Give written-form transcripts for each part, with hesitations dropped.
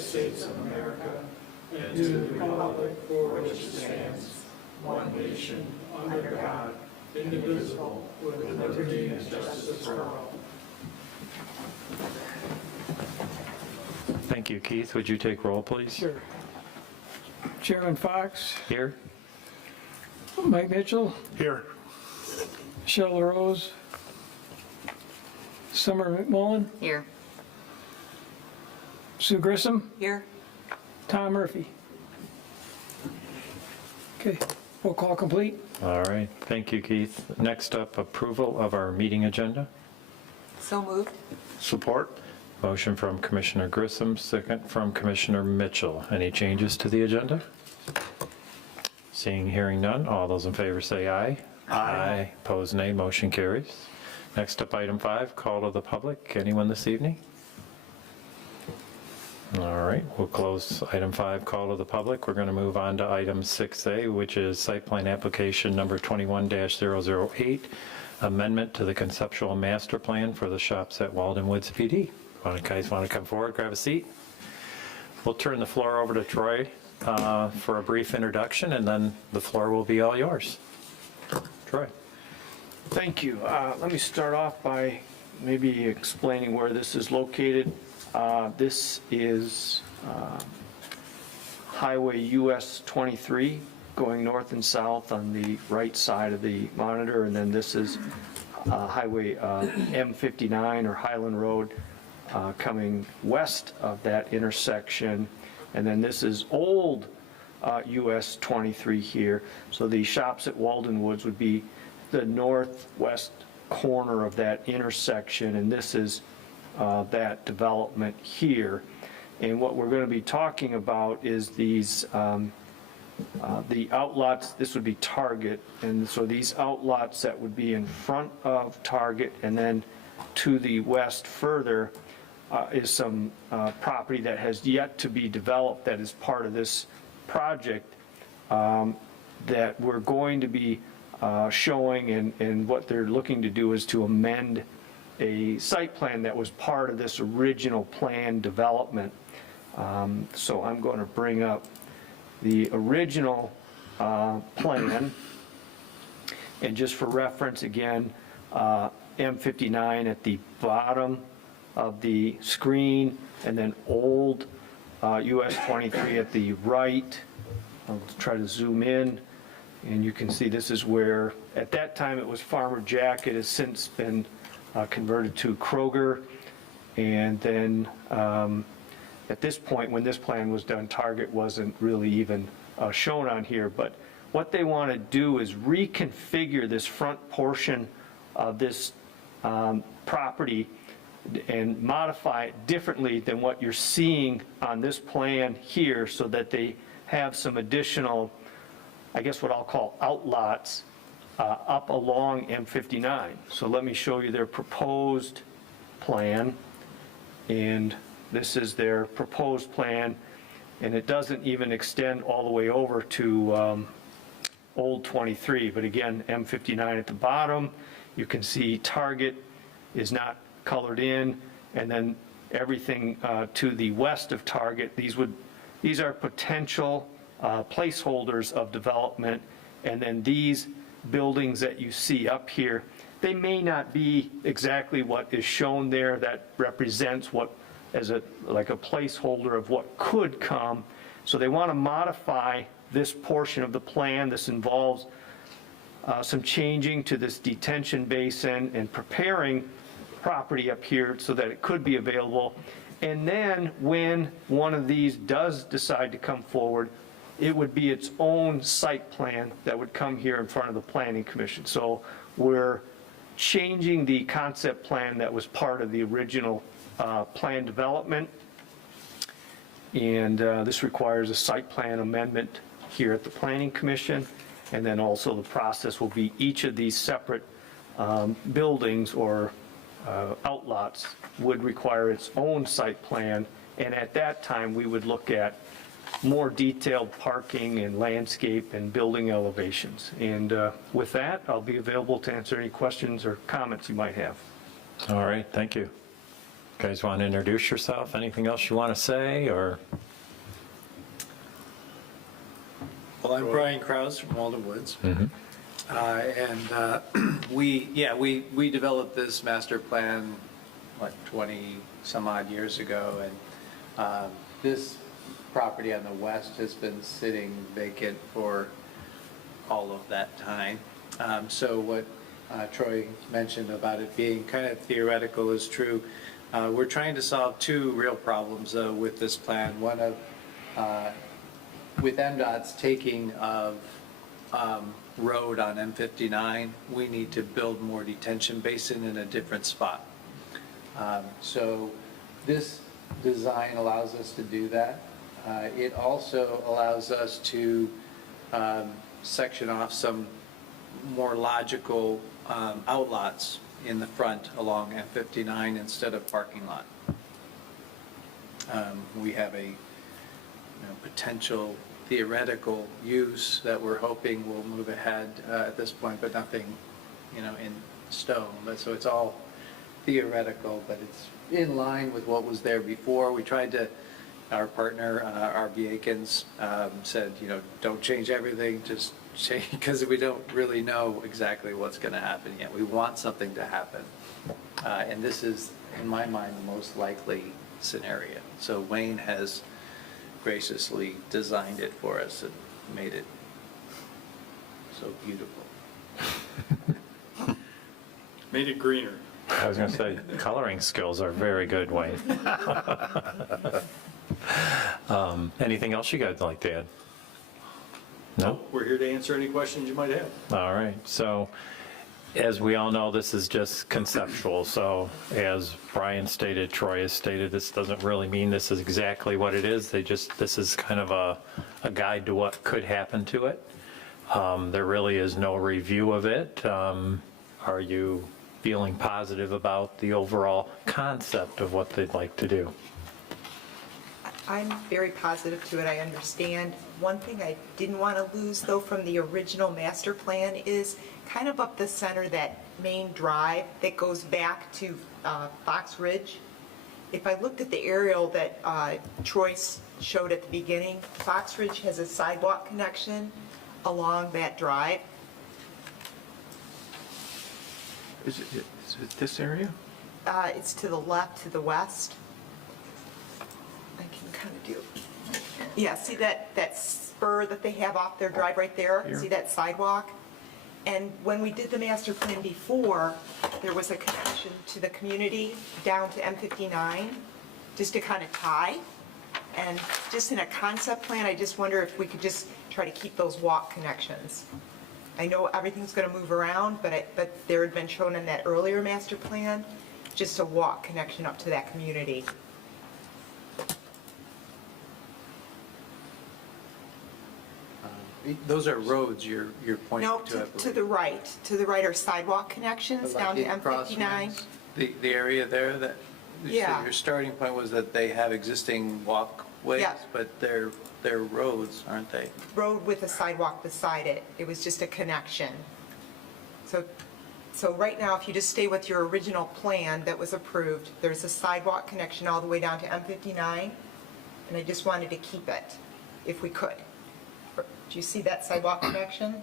States of America and to the republic for which it stands, one nation, under God, indivisible, with liberty and justice for all. Thank you. Keith, would you take roll, please? Sure. Chairman Fox, Here. Mike Mitchell, Here. Michelle LaRose, Summer McMullen, Here. Sue Grissom, Here. Tom Murphy. Okay, roll call complete. All right. Thank you, Keith. Next up, approval of our meeting agenda. So moved. Support. Motion from Commissioner Grissom, second from Commissioner Mitchell. Any changes to the agenda? Seeing, hearing none, all those in favor say aye. Aye. Opposed, nay. Motion carries. Next up, item 5, call to the public. Anyone this evening? All right, we'll close item 5, call to the public. We're going to move on to item 6A, which is site plan application number 21-008, amendment to the conceptual master plan for the shops at Walden Woods PD. Guys want to come forward, grab a seat? We'll turn the floor over to Troy for a brief introduction, and then the floor will be all yours. Troy. Thank you. Let me start off by maybe explaining where this is located. This is Highway US 23 going north and south on the right side of the monitor, and then this is Highway M59 or Highland Road coming west of that intersection, and then this is old US 23 here. So the shops at Walden Woods would be the northwest corner of that intersection, and this is that development here. And what we're going to be talking about is these the outlots. This would be Target, and so these outlots that would be in front of Target, and then to the west further is some property that has yet to be developed that is part of this project that we're going to be showing, and what they're looking to do is to amend a site plan that was part of this original plan development. So I'm going to bring up the original plan, and just for reference again, M59 at the bottom of the screen, and then old US 23 at the right. I'll try to zoom in, and you can see this is where, at that time it was Farmer Jack. It has since been converted to Kroger, and then at this point, when this plan was done, Target wasn't really even shown on here. But what they want to do is reconfigure this front portion of this property and modify it differently than what you're seeing on this plan here, so that they have some additional, I guess what I'll call outlots up along M59. So let me show you their proposed plan, and this is their proposed plan, and it doesn't even extend all the way over to Old 23, but again, M59 at the bottom. You can see Target is not colored in, and then everything to the west of Target, these are potential placeholders of development, and then these buildings that you see up here, they may not be exactly what is shown there. That represents what, as like a placeholder of what could come. So they want to modify this portion of the plan. This involves some changing to this detention basin and preparing property up here so that it could be available. And then when one of these does decide to come forward, it would be its own site plan that would come here in front of the Planning Commission. So we're changing the concept plan that was part of the original plan development, and this requires a site plan amendment here at the Planning Commission, and then also the process will be each of these separate buildings or outlots would require its own site plan, and at that time we would look at more detailed parking and landscape and building elevations. And with that, I'll be available to answer any questions or comments you might have. All right, thank you. guys want to introduce yourself? Anything else you want to say, or? Well, I'm Brian Krause from Walden Woods. We developed this master plan, 20 some odd years ago, and this property on the west has been sitting vacant for all of that time. So what Troy mentioned about it being kind of theoretical is true. We're trying to solve two real problems with this plan. One of with MDOT's taking of road on M59, we need to build more detention basin in a different spot. So this design allows us to do that. It also allows us to section off some more logical outlots in the front along M59 instead of parking lot. We have a potential theoretical use that we're hoping will move ahead at this point, but nothing, in stone. So it's all theoretical, but it's in line with what was there before. We tried to, our partner, R.B. Akins, said, don't change everything, just change, because we don't really know exactly what's going to happen yet. We want something to happen. And this is, in my mind, the most likely scenario. So Wayne has graciously designed it for us and made it so beautiful. Made it greener. I was going to say, coloring skills are very good, Wayne. Anything else you guys would like to add? No? We're here to answer any questions you might have. All right, so as we all know, this is just conceptual, so as Brian stated, Troy has stated, this doesn't really mean this is exactly what it is. This is kind of a guide to what could happen to it. There really is no review of it. Are you feeling positive about the overall concept of what they'd like to do? I'm very positive to it, I understand. One thing I didn't want to lose, though, from the original master plan is kind of up the center, that main drive that goes back to Fox Ridge. If I looked at the aerial that Troy showed at the beginning, Fox Ridge has a sidewalk connection along that drive. Is it this area? It's to the left, to the west. I can kind of do, yeah, see that spur that they have off their drive right there? Here. See that sidewalk? And when we did the master plan before, there was a connection to the community down to M59, just to kind of tie. And just in a concept plan, I just wonder if we could just try to keep those walk connections. I know everything's going to move around, but there had been shown in that earlier master plan, just a walk connection up to that community. Those are roads you're pointing No, to, I believe. to the right are sidewalk connections down to Like M59. crosswinds, The area there that, you Yeah. said your starting point was that they have existing walkways, Yeah. but they're roads, aren't they? Road with a sidewalk beside it. It was just a connection. So right now, if you just stay with your original plan that was approved, there's a sidewalk connection all the way down to M59, and I just wanted to keep it, if we could. Do you see that sidewalk connection?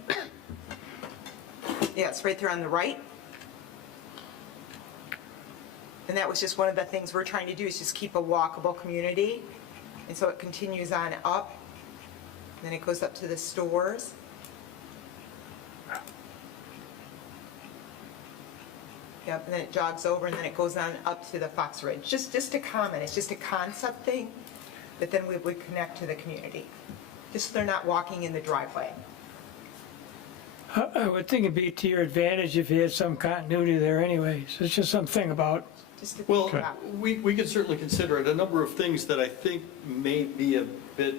Yeah, it's right there on the right. And that was just one of the things we're trying to do, is just keep a walkable community. And so it continues on up, then it goes up to the stores. Yep, and then it jogs over, and then it goes on up to the Fox Ridge. Just a comment, it's just a concept thing, that then we would connect to the community. Just so they're not walking in the driveway. I would think it'd be to your advantage if you had some continuity there anyways. It's just something about, Just to Well, think about. we can certainly consider it. A number of things that I think may be a bit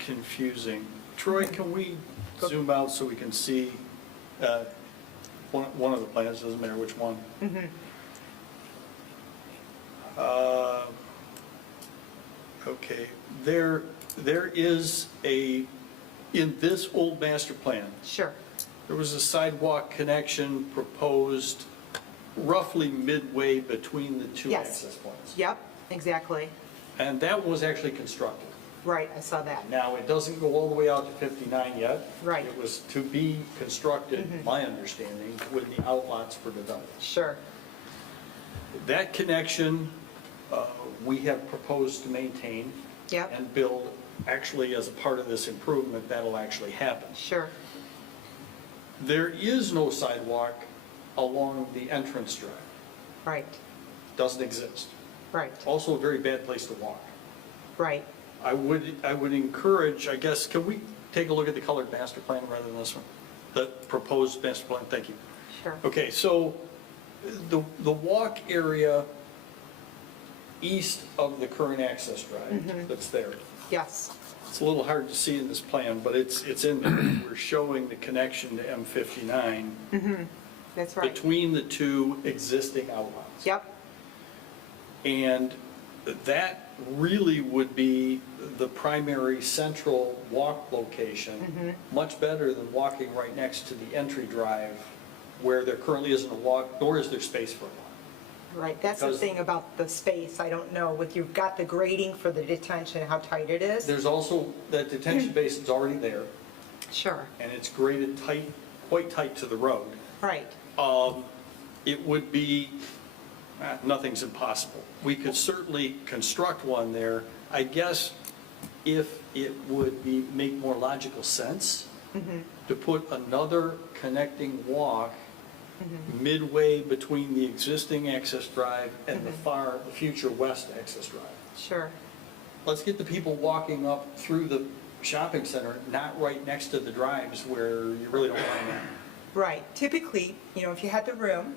confusing. Troy, can we zoom out so we can see one of the plans, doesn't matter which one? Okay, there is in this old master plan, Sure. there was a sidewalk connection proposed roughly midway between the two Yes. access points. Yep, exactly. And that was actually constructed. Right, I saw that. Now, it doesn't go all the way out to 59 yet. Right. It was to be constructed, my understanding, when the outlots were developed. Sure. That connection, we have proposed to maintain Yep. and build, actually, as a part of this improvement, that'll actually happen. Sure. There is no sidewalk along the entrance drive. Right, Doesn't exist. right, Also a very bad place to walk. right. I would encourage, I guess, can we take a look at the colored master plan rather than this one? The proposed master plan, thank you. Sure. Okay, so the walk area east of the current access drive that's there, Yes, it's a little hard to see in this plan, but it's in there. We're showing the connection to M59 that's right. between the two existing outlots. Yep, And that really would be the primary central walk location, much better than walking right next to the entry drive where there currently isn't a walk, nor is there space for a walk. right. That's the Because- thing about the space. I don't know, with you've got the grading for the detention, how tight it is. There's also, that detention basin's already there, Sure, and it's graded tight, quite tight to the road. right. It would be, nothing's impossible. We could certainly construct one there. I guess if it would make more logical sense to put another connecting walk midway between the existing access drive and the future west access drive. Sure, Let's get the people walking up through the shopping center, not right next to the drives where you really don't want them. right. Typically, if you had the room,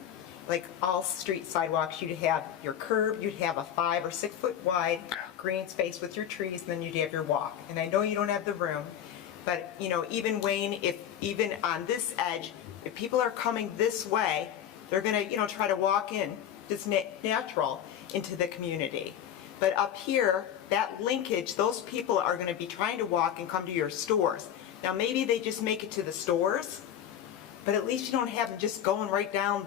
like all street sidewalks, you'd have your curb, you'd have a 5 or 6 foot wide green space with your trees, and then you'd have your walk. And I know you don't have the room, but, even Wayne, even on this edge, if people are coming this way, they're gonna, try to walk in, just natural, into the community. But up here, that linkage, those people are gonna be trying to walk and come to your stores. Now, maybe they just make it to the stores, but at least you don't have them just going right down,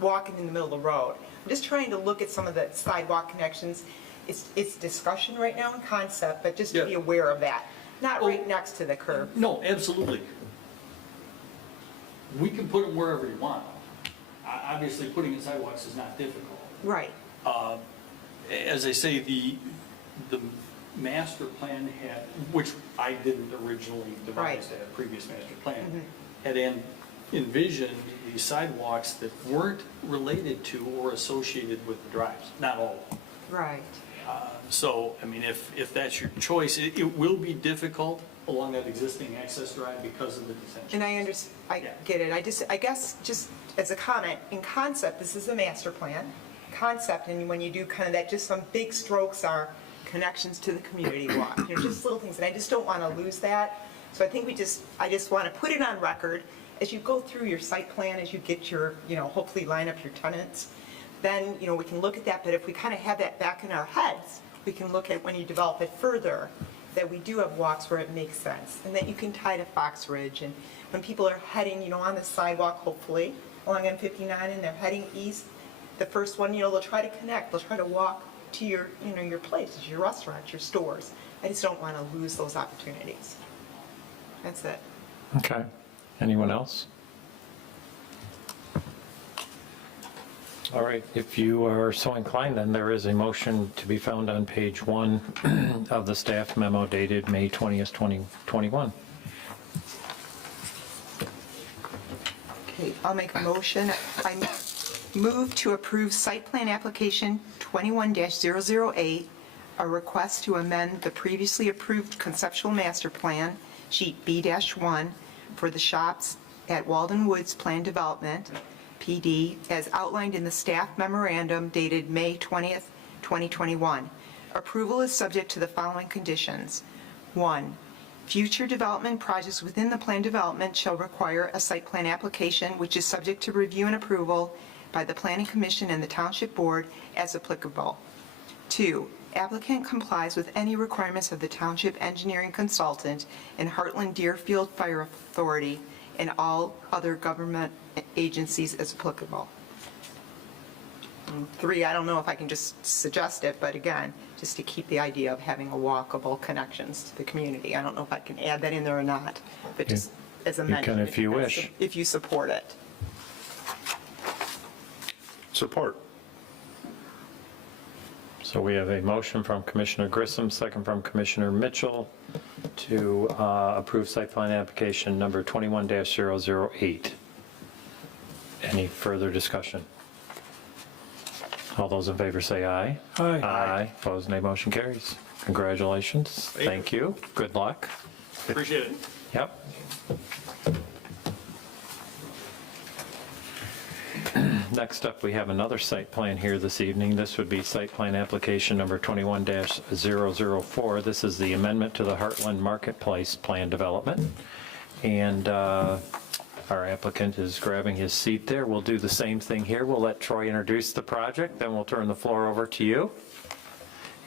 walking in the middle of the road. I'm just trying to look at some of the sidewalk connections. It's discussion right now in concept, but just to be Yeah. aware of that. Not right next to the curb. No, absolutely. We can put them wherever you want. Obviously, putting in sidewalks is not difficult. Right, As I say, the master plan had, which I didn't originally devise, Right. that previous master plan, had envisioned these sidewalks that weren't related to or associated with the drives, not all of them. right. So, I mean, if that's your choice, it will be difficult along that existing access drive because of the detention. And I Yeah. get it. I guess, just as a comment, in concept, this is a master plan. Concept, and when you do kind of that, just some big strokes are connections to the community walk, just little things, and I just don't want to lose that. So I think I just want to put it on record, as you go through your site plan, as you get your, hopefully line up your tenants, then, we can look at that, but if we kind of have that back in our heads, we can look at when you develop it further, that we do have walks where it makes sense, and that you can tie to Fox Ridge, and when people are heading, on the sidewalk, hopefully, along M59, and they're heading east, the first one, they'll try to connect, they'll try to walk to your, your places, your restaurants, your stores. I just don't want to lose those opportunities. That's it. Okay. Anyone else? All right, if you are so inclined, then there is a motion to be found on page 1 of the staff memo dated May 20th, 2021. Okay, I'll make a motion. I move to approve site plan application 21-008, a request to amend the previously approved conceptual master plan, sheet B-1, for the shops at Walden Woods Plan Development, PD, as outlined in the staff memorandum dated May 20th, 2021. Approval is subject to the following conditions. 1, future development projects within the plan development shall require a site plan application which is subject to review and approval by the Planning Commission and the Township Board as applicable. 2, applicant complies with any requirements of the Township Engineering Consultant and Heartland Deerfield Fire Authority and all other government agencies as applicable. 3, I don't know if I can just suggest it, but again, just to keep the idea of having a walkable connections to the community. I don't know if I can add that in there or not, but just as a You can mention. if you wish. If you support it. Support. So we have a motion from Commissioner Grissom, second from Commissioner Mitchell to approve site plan application number 21-008. Any further discussion? All those in favor say aye. Aye. Aye. Opposed, nay. Motion carries. Congratulations. Thank you. Good luck. Appreciate it. Yep. Next up, we have another site plan here this evening. This would be site plan application number 21-004. This is the amendment to the Heartland Marketplace Plan Development. And our applicant is grabbing his seat there. We'll do the same thing here. We'll let Troy introduce the project, then we'll turn the floor over to you.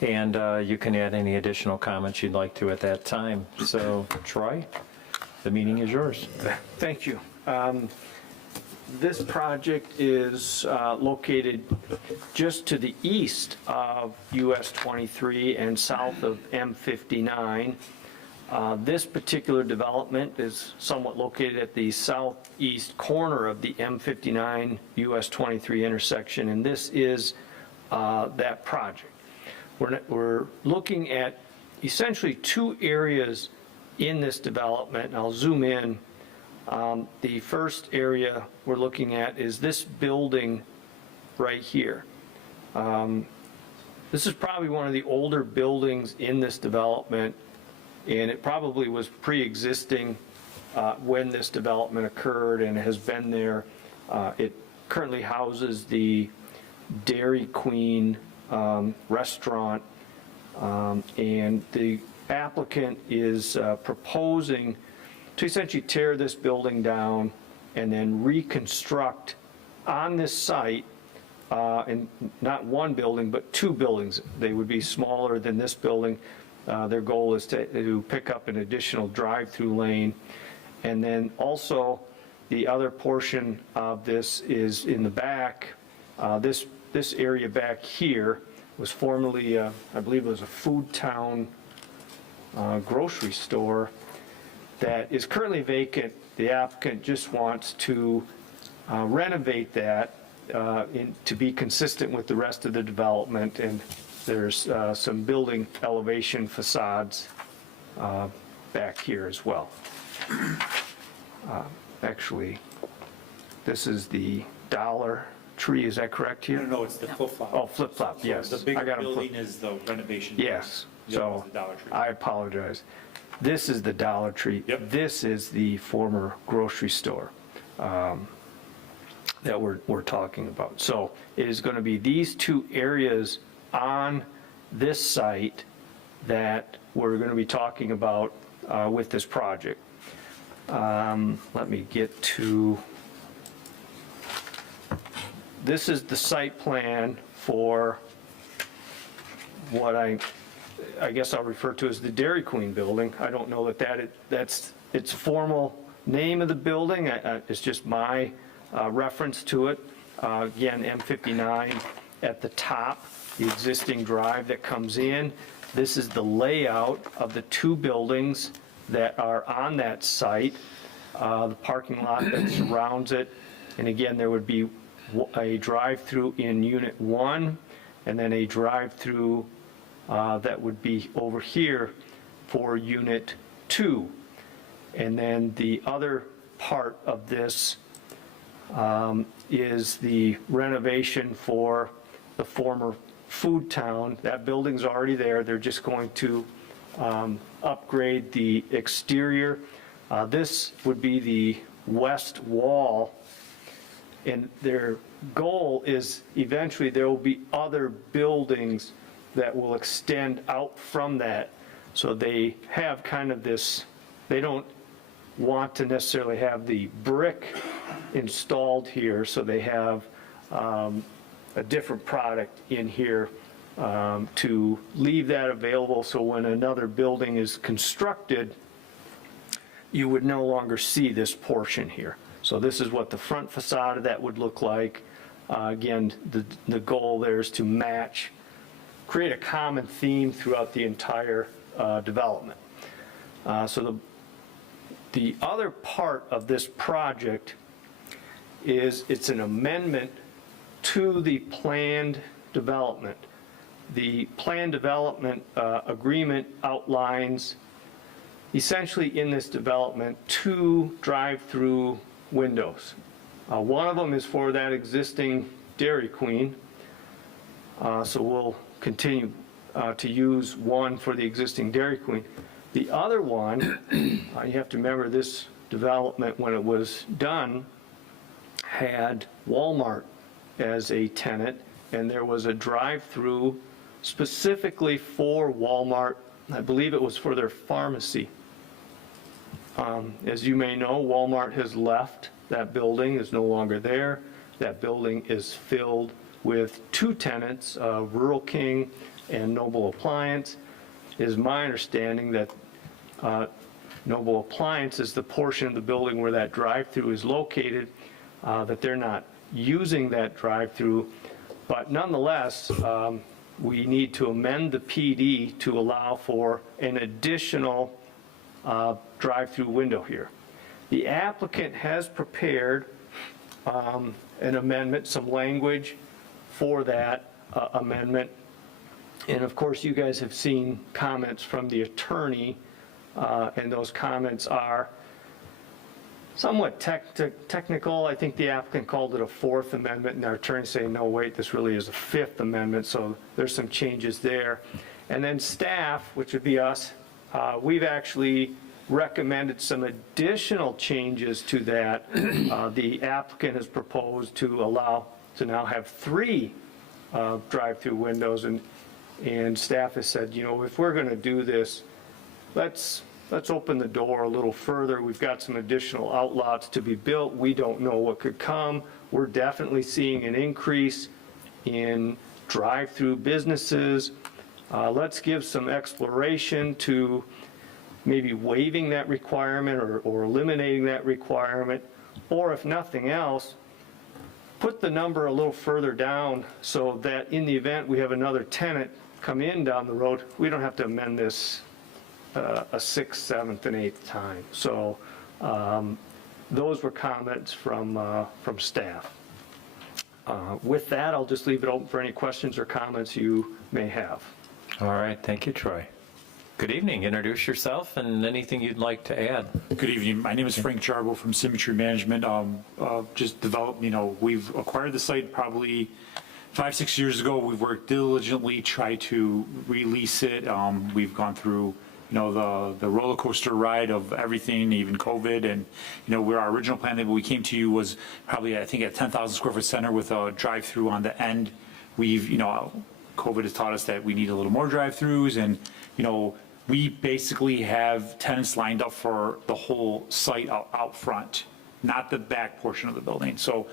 And you can add any additional comments you'd like to at that time. So, Troy, the meeting is yours. Thank you. This project is located just to the east of US 23 and south of M59. This particular development is somewhat located at the southeast corner of the M59 US 23 intersection, and this is that project. We're looking at essentially two areas in this development, and I'll zoom in. The first area we're looking at is this building right here. This is probably one of the older buildings in this development, and it probably was pre-existing when this development occurred and has been there. It currently houses the Dairy Queen restaurant, and the applicant is proposing to essentially tear this building down and then reconstruct on this site, and not one building, but two buildings. They would be smaller than this building. Their goal is to pick up an additional drive-through lane. And then also, the other portion of this is in the back. This area back here was formerly, I believe it was a Food Town grocery store that is currently vacant. The applicant just wants to renovate that to be consistent with the rest of the development, and there's some building elevation facades back here as well. Actually, this is the Dollar Tree, is that correct here? No, it's the flip-flop. Oh, flip-flop, yes. The I bigger got 'em flip- building is the renovation. Yes, The other so one's the Dollar Tree. I apologize. This is the Dollar Tree. Yep. This is the former grocery store that we're talking about. So it is going to be these two areas on this site that we're going to be talking about with this project. Let me get to, this is the site plan for what I guess I'll refer to as the Dairy Queen building. I don't know that's its formal name of the building. It's just my reference to it. Again, M59 at the top, the existing drive that comes in. This is the layout of the two buildings that are on that site, the parking lot that surrounds it. And again, there would be a drive-through in Unit 1, and then a drive-through that would be over here for Unit 2. And then the other part of this is the renovation for the former Food Town. That building's already there. They're just going to upgrade the exterior. This would be the west wall, and their goal is eventually there will be other buildings that will extend out from that. So they have kind of this, they don't want to necessarily have the brick installed here, so they have a different product in here to leave that available, so when another building is constructed, you would no longer see this portion here. So this is what the front facade of that would look like. Again, the goal there is to match, create a common theme throughout the entire development. So the other part of this project is it's an amendment to the planned development. The planned development agreement outlines essentially in this development 2 drive-through windows. One of them is for that existing Dairy Queen, so we'll continue to use one for the existing Dairy Queen. The other one, you have to remember this development when it was done had Walmart as a tenant, and there was a drive-through specifically for Walmart. I believe it was for their pharmacy. As you may know, Walmart has left. That building is no longer there. That building is filled with 2 tenants, Rural King and Noble Appliance. It is my understanding that Noble Appliance is the portion of the building where that drive-through is located, that they're not using that drive-through. But nonetheless, we need to amend the PD to allow for an additional drive-through window here. The applicant has prepared an amendment, some language for that amendment. And of course, you guys have seen comments from the attorney, and those comments are somewhat technical. I think the applicant called it a 4th amendment, and our attorney saying, no, wait, this really is a 5th amendment, so there's some changes there. And then staff, which would be us, we've actually recommended some additional changes to that. The applicant has proposed to allow to now have 3 drive-through windows, and staff has said, if we're going to do this, let's open the door a little further. We've got some additional outlots to be built. We don't know what could come. We're definitely seeing an increase in drive-through businesses. Let's give some exploration to maybe waiving that requirement or eliminating that requirement, or if nothing else, put the number a little further down so that in the event we have another tenant come in down the road, we don't have to amend this a 6th, 7th, and 8th time. So those were comments from staff. With that, I'll just leave it open for any questions or comments you may have. All right, thank you, Troy. Good evening. Introduce yourself and anything you'd like to add. Good evening. My name is Frank Jarbo from Symmetry Management. Just developed, we've acquired the site probably 5-6 years ago. We've worked diligently, tried to release it. We've gone through, the roller coaster ride of everything, even COVID. And, where our original plan that we came to you was probably, I think, a 10,000 square foot center with a drive-through on the end. We've, COVID has taught us that we need a little more drive-throughs, and, we basically have tenants lined up for the whole site out front, not the back portion of the building. So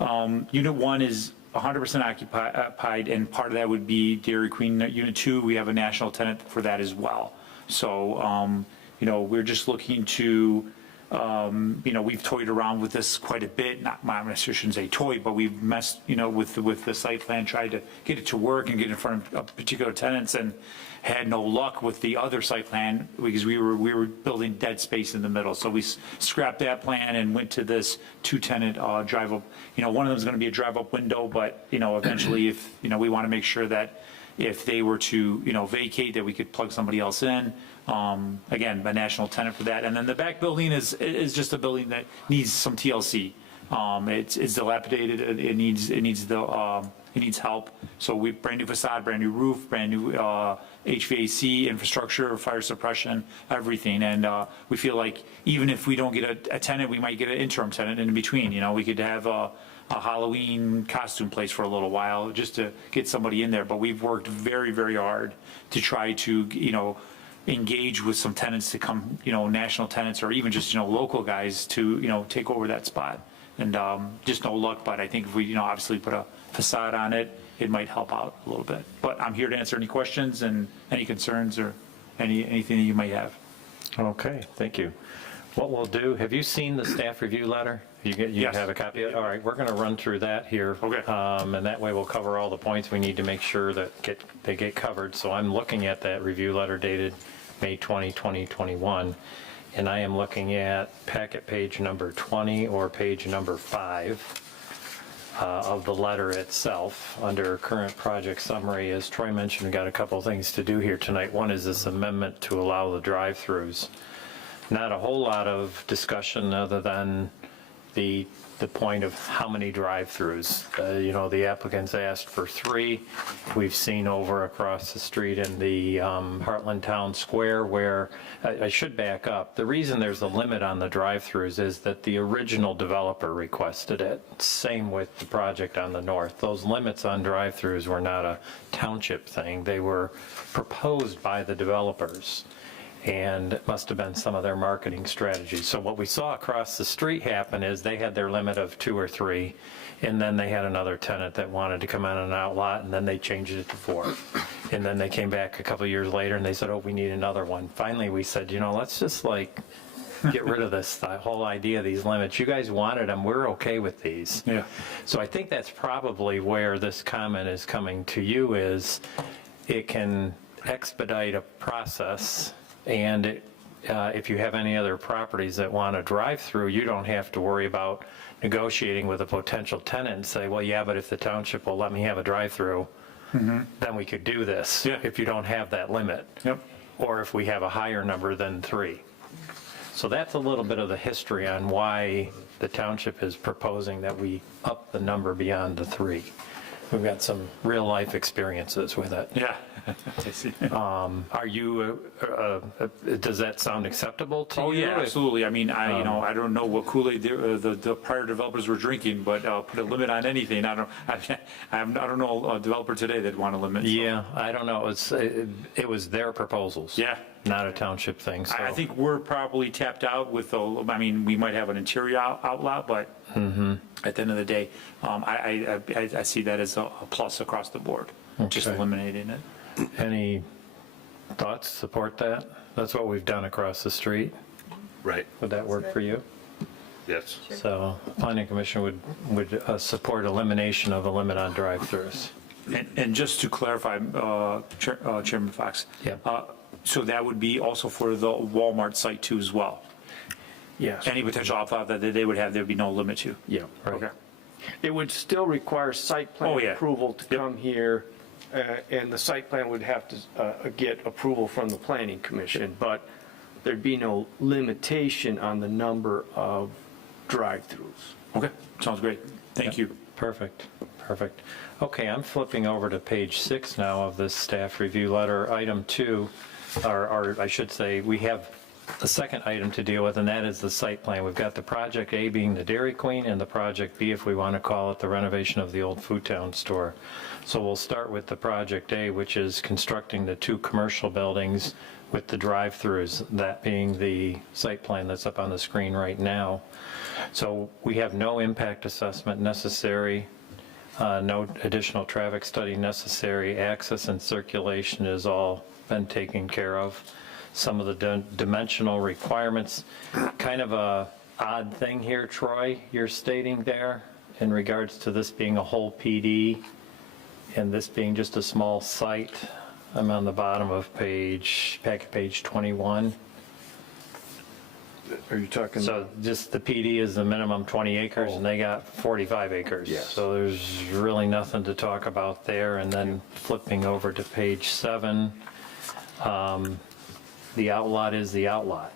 Unit 1 is 100% occupied, and part of that would be Dairy Queen. Unit 2, we have a national tenant for that as well. So, we're just looking to, we've toyed around with this quite a bit. I shouldn't say toy, but we've messed, with the site plan, tried to get it to work and get in front of particular tenants, and had no luck with the other site plan because we were building dead space in the middle. So we scrapped that plan and went to this 2-tenant drive up. One of them is going to be a drive up window, but eventually, if we want to make sure that if they were to vacate, that we could plug somebody else in. Again, a national tenant for that. And then the back building is just a building that needs some TLC. It's dilapidated. It needs help. So we brand new facade, brand new roof, brand new HVAC infrastructure, fire suppression, everything. And we feel like even if we don't get a tenant, we might get an interim tenant in between. We could have a Halloween costume place for a little while just to get somebody in there. But we've worked very, very hard to try to engage with some tenants to come, national tenants, or even just local guys to take over that spot. And just no luck, but I think if we obviously put a facade on it, it might help out a little bit. But I'm here to answer any questions and any concerns or anything that you might have. Okay, thank you. What we'll do, have you seen the staff review letter? You Yes. have a copy of it? All right, we're going to run through that here. Okay. And that way we'll cover all the points we need to make sure that they get covered. So I'm looking at that review letter dated May 20, 2021, and I am looking at packet page number 20 or page number 5 of the letter itself. Under current project summary, as Troy mentioned, we've got a couple of things to do here tonight. One is this amendment to allow the drive-throughs. Not a whole lot of discussion other than the point of how many drive-throughs. The applicants asked for 3. We've seen over across the street in the Heartland Town Square where, I should back up, the reason there's a limit on the drive-throughs is that the original developer requested it. Same with the project on the north. Those limits on drive-throughs were not a township thing. They were proposed by the developers, and it must have been some of their marketing strategy. So what we saw across the street happen is they had their limit of 2 or 3, and then they had another tenant that wanted to come on an outlot, and then they changed it to 4. And then they came back a couple of years later and they said, oh, we need another one. Finally, we said, let's just get rid of this whole idea of these limits. You guys wanted them, we're okay with these. Yeah. So I think that's probably where this comment is coming to you, is it can expedite a process. And if you have any other properties that want to drive through, you don't have to worry about negotiating with a potential tenant and say, well, yeah, but if the township will let me have a drive-through, then we could do this. Yeah. If you don't have that limit. Yep. Or if we have a higher number than 3. So that's a little bit of the history on why the township is proposing that we up the number beyond the 3. We've got some real-life experiences with it. Yeah. I see. Are you, does that sound acceptable to you? Oh, yeah, If- absolutely. I mean, I don't know what Kool-Aid the prior developers were drinking, but put a limit on anything. I don't know a developer today that'd want a limit. So. Yeah, I don't know. It was their proposals. Yeah. Not a township thing, so. I think we're probably tapped out with, we might have an interior outlet, but at the end of the day, I see that as a plus across the board, just Okay. eliminating it. Any thoughts, support that? That's what we've done across the street. Right, Would that work for you? yes. So planning commission would support elimination of a limit on drive-throughs. And just to clarify, Chairman Fox. Yeah. So that would be also for the Walmart site too as well? Yes. Any potential outlet that they would have, there'd be no limit to? Yeah. Right. Okay. It would still require site plan Oh, yeah. approval to Yep. come here, and the site plan would have to get approval from the planning commission, but there'd be no limitation on the number of drive-throughs. Okay, sounds great. Thank you. Perfect. Okay, I'm flipping over to page 6 now of this staff review letter. Item 2, or I should say, we have the second item to deal with, and that is the site plan. We've got the project A being the Dairy Queen, and the project B, if we want to call it, the renovation of the old Food Town store. So we'll start with the project A, which is constructing the 2 commercial buildings with the drive-throughs, that being the site plan that's up on the screen right now. So we have no impact assessment necessary, no additional traffic study necessary, access and circulation has all been taken care of. Some of the dimensional requirements, kind of a odd thing here, Troy, you're stating there in regards to this being a whole PD and this being just a small site. I'm on the bottom of packet page 21. Are you talking? So just the PD is the minimum 20 acres, and they got 45 acres. Yes. So there's really nothing to talk about there. And then flipping over to page 7, the outlot is the outlot.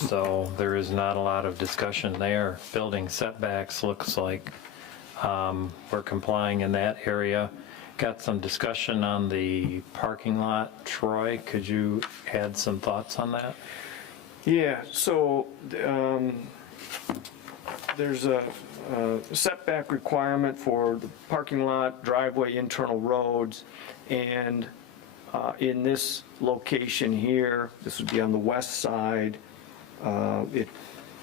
So there is not a lot of discussion there. Building setbacks looks like we're complying in that area. Got some discussion on the parking lot. Troy, could you add some thoughts on that? Yeah, so there's a setback requirement for the parking lot, driveway, internal roads, and in this location here, this would be on the west side, it's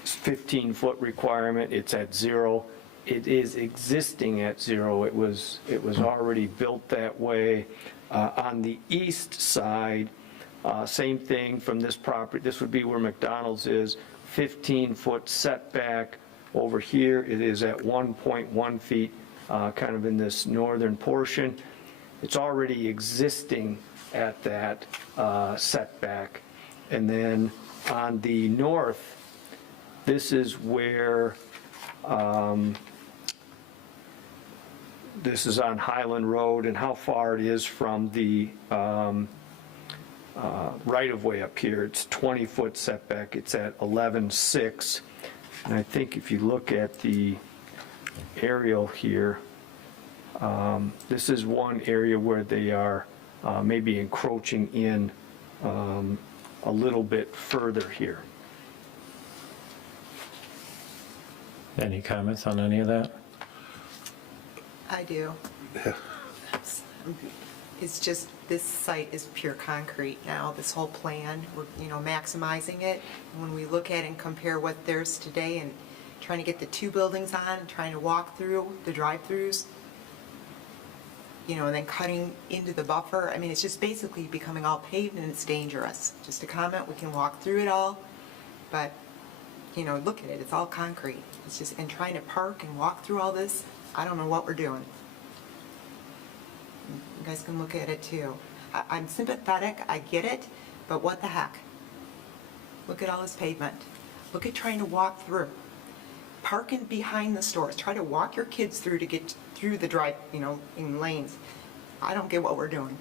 15-foot requirement, it's at 0. It is existing at 0, it was already built that way. On the east side, same thing from this property, this would be where McDonald's is, 15-foot setback. Over here, it is at 1.1 feet, kind of in this northern portion. It's already existing at that setback. And then on the north, this is where, this is on Highland Road, and how far it is from the right-of-way up here. It's 20-foot setback. It's at 11.6. And I think if you look at the aerial here, this is one area where they are maybe encroaching in a little bit further here. Any comments on any of that? I do. It's just, this site is pure concrete now, this whole plan, we're, maximizing it. And when we look at and compare what there's today and trying to get the two buildings on and trying to walk through the drive-throughs, and then cutting into the buffer, I mean, it's just basically becoming all paved and it's dangerous. Just a comment, we can walk through it all, but, look at it, it's all concrete. It's just, and trying to park and walk through all this, I don't know what we're doing. You guys can look at it too. I'm sympathetic, I get it, but what the heck? Look at all this pavement. Look at trying to walk through. Parking behind the stores. Try to walk your kids through to get through the drive, in lanes. I don't get what we're doing.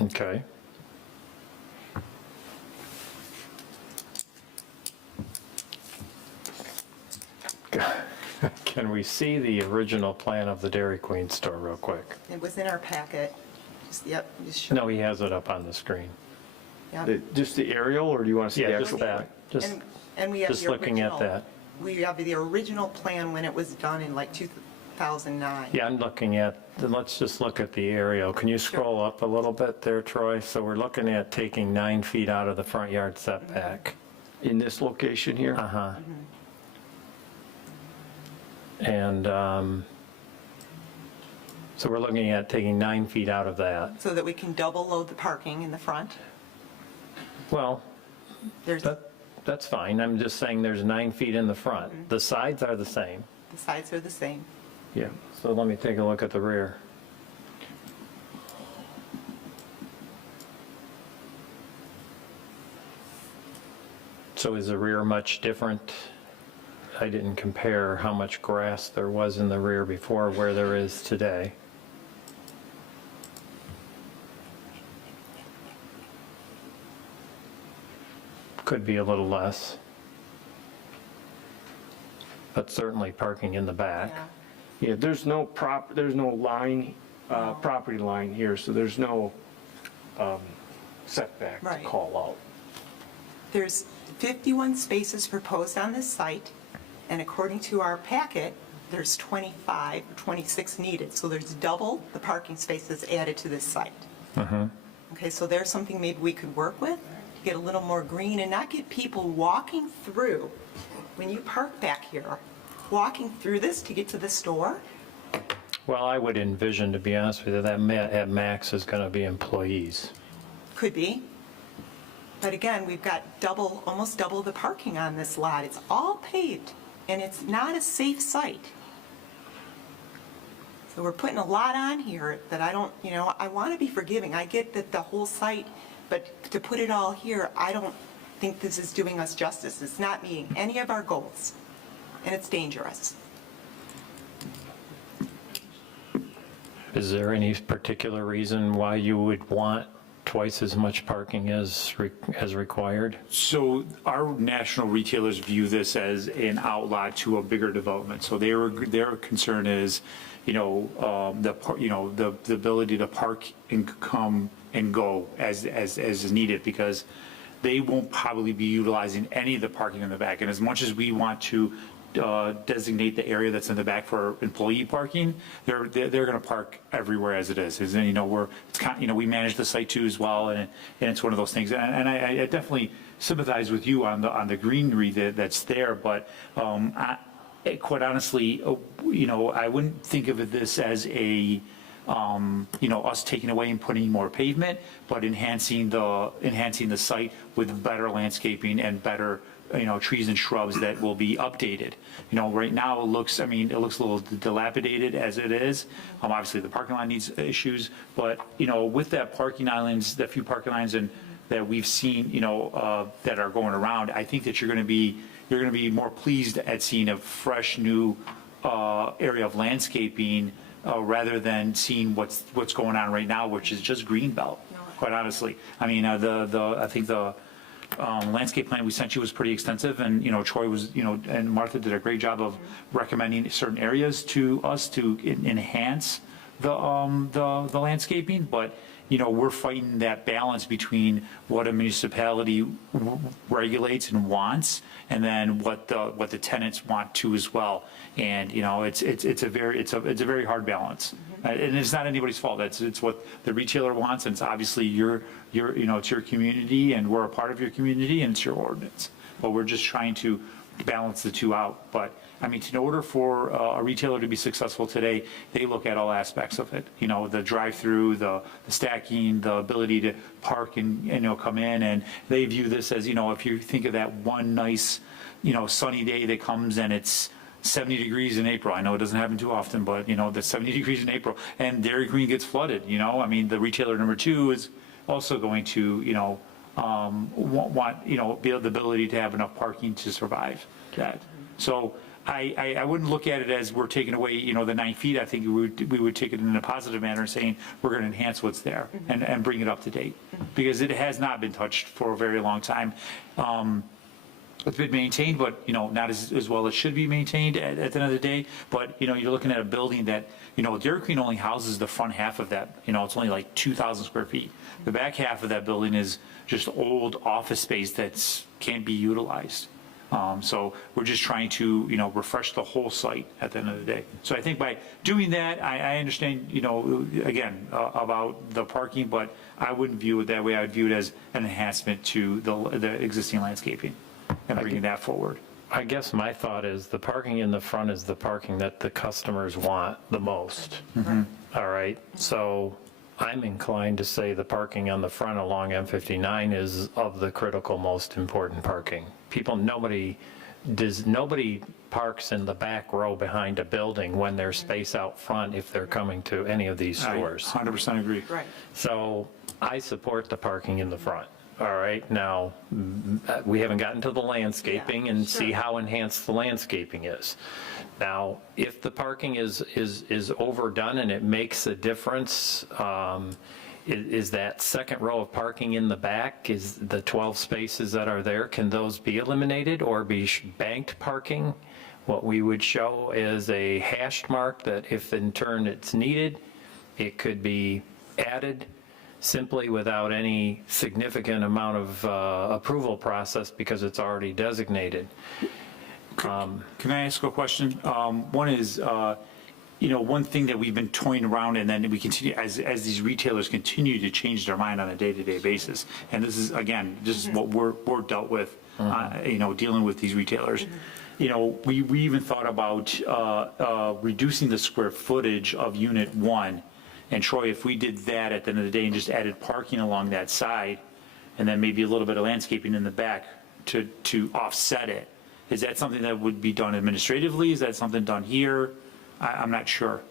Okay. Can we see the original plan of the Dairy Queen store real quick? It was in our packet. Just show. No, he has it up on the screen. Yep. Just the aerial, or do you want to see the Yeah, actual? just that. Just, And we have just the looking at original- that. We have the original plan when it was done in like 2009. Yeah, I'm looking at, let's just look at the aerial. Can you scroll up a little bit there, Troy? So we're looking at taking 9 feet out of the front yard setback. In this location here? Uh-huh. And so we're looking at taking 9 feet out of that. So that we can double load the parking in the front. Well, There's, that's fine. I'm just saying there's 9 feet in the front. The sides are the same. the sides are the same. Yeah. So let me take a look at the rear. So is the rear much different? I didn't compare how much grass there was in the rear before where there is today. Could be a little less. But certainly parking in the back. Yeah. Yeah, there's no line, property line here, so there's no setback to Right. call out. There's 51 spaces proposed on this site, and according to our packet, there's 25 or 26 needed. So there's double the parking spaces added to this site. Okay, so there's something maybe we could work with, to get a little more green and not get people walking through. When you park back here, walking through this to get to the store, Well, I would envision, to be honest with you, that at max is going to be employees. could be. But again, we've got almost double the parking on this lot. It's all paved, and it's not a safe site. So we're putting a lot on here that I don't, I want to be forgiving. I get that the whole site, but to put it all here, I don't think this is doing us justice. It's not meeting any of our goals, and it's dangerous. Is there any particular reason why you would want twice as much parking as required? So our national retailers view this as an outlot to a bigger development. So their concern is, the ability to park and come and go as is needed, because they won't probably be utilizing any of the parking in the back. And as much as we want to designate the area that's in the back for employee parking, they're going to park everywhere as it is. As in, we manage the site too as well, and it's one of those things. And I definitely sympathize with you on the greenery that's there, but quite honestly, I wouldn't think of this as a us taking away and putting more pavement, but enhancing the site with better landscaping and better, trees and shrubs that will be updated. Right now, it looks a little dilapidated as it is. Obviously, the parking lot needs issues, but, with that parking islands, the few parking lines that we've seen, that are going around, I think that you're going to be more pleased at seeing a fresh, new area of landscaping rather than seeing what's going on right now, which is just green belt, quite honestly. I think the landscape plan we sent you was pretty extensive, and, Troy was, and Martha did a great job of recommending certain areas to us to enhance the landscaping, but, we're fighting that balance between what a municipality regulates and wants, and then what the tenants want to as well. And, it's a very hard balance. And it's not anybody's fault. It's what the retailer wants, and it's obviously it's your community, and we're a part of your community, and it's your ordinance. But we're just trying to balance the two out. But, in order for a retailer to be successful today, they look at all aspects of it. The drive-through, the stacking, the ability to park and come in, and they view this as, if you think of that one nice, sunny day that comes and it's 70 degrees in April. I know it doesn't happen too often, but, the 70 degrees in April, and Dairy Queen gets flooded, the retailer number 2 is also going to, want, the ability to have enough parking to survive that. So I wouldn't look at it as we're taking away, the 9 feet. I think we would take it in a positive manner, saying we're going to enhance what's there and bring it up to date, because it has not been touched for a very long time. It's been maintained, but, not as well as should be maintained at the end of the day. But, you're looking at a building that, Dairy Queen only houses the front half of that. It's only like 2,000 square feet. The back half of that building is just old office space that can't be utilized. So we're just trying to, refresh the whole site at the end of the day. So I think by doing that, I understand, again, about the parking, but I wouldn't view it that way. I would view it as an enhancement to the existing landscaping and bringing that forward. I guess my thought is the parking in the front is the parking that the customers want the most. All right, so I'm inclined to say the parking on the front along M59 is of the critical most important parking. Nobody parks in the back row behind a building when there's space out front if they're coming to any of these stores. I 100% agree. Right. So I support the parking in the front. All right, now, we haven't gotten to the landscaping and see how enhanced the landscaping is. Now, if the parking is overdone and it makes a difference, is that second row of parking in the back, is the 12 spaces that are there, can those be eliminated or be banked parking? What we would show is a hashed mark that if in turn it's needed, it could be added simply without any significant amount of approval process because it's already designated. Can I ask a question? One is, one thing that we've been toying around, and then we continue, as these retailers continue to change their mind on a day-to-day basis, and this is what we're dealt with, dealing with these retailers. We even thought about reducing the square footage of Unit 1. And Troy, if we did that at the end of the day and just added parking along that side, and then maybe a little bit of landscaping in the back to offset it, is that something that would be done administratively? Is that something done here? I'm not sure.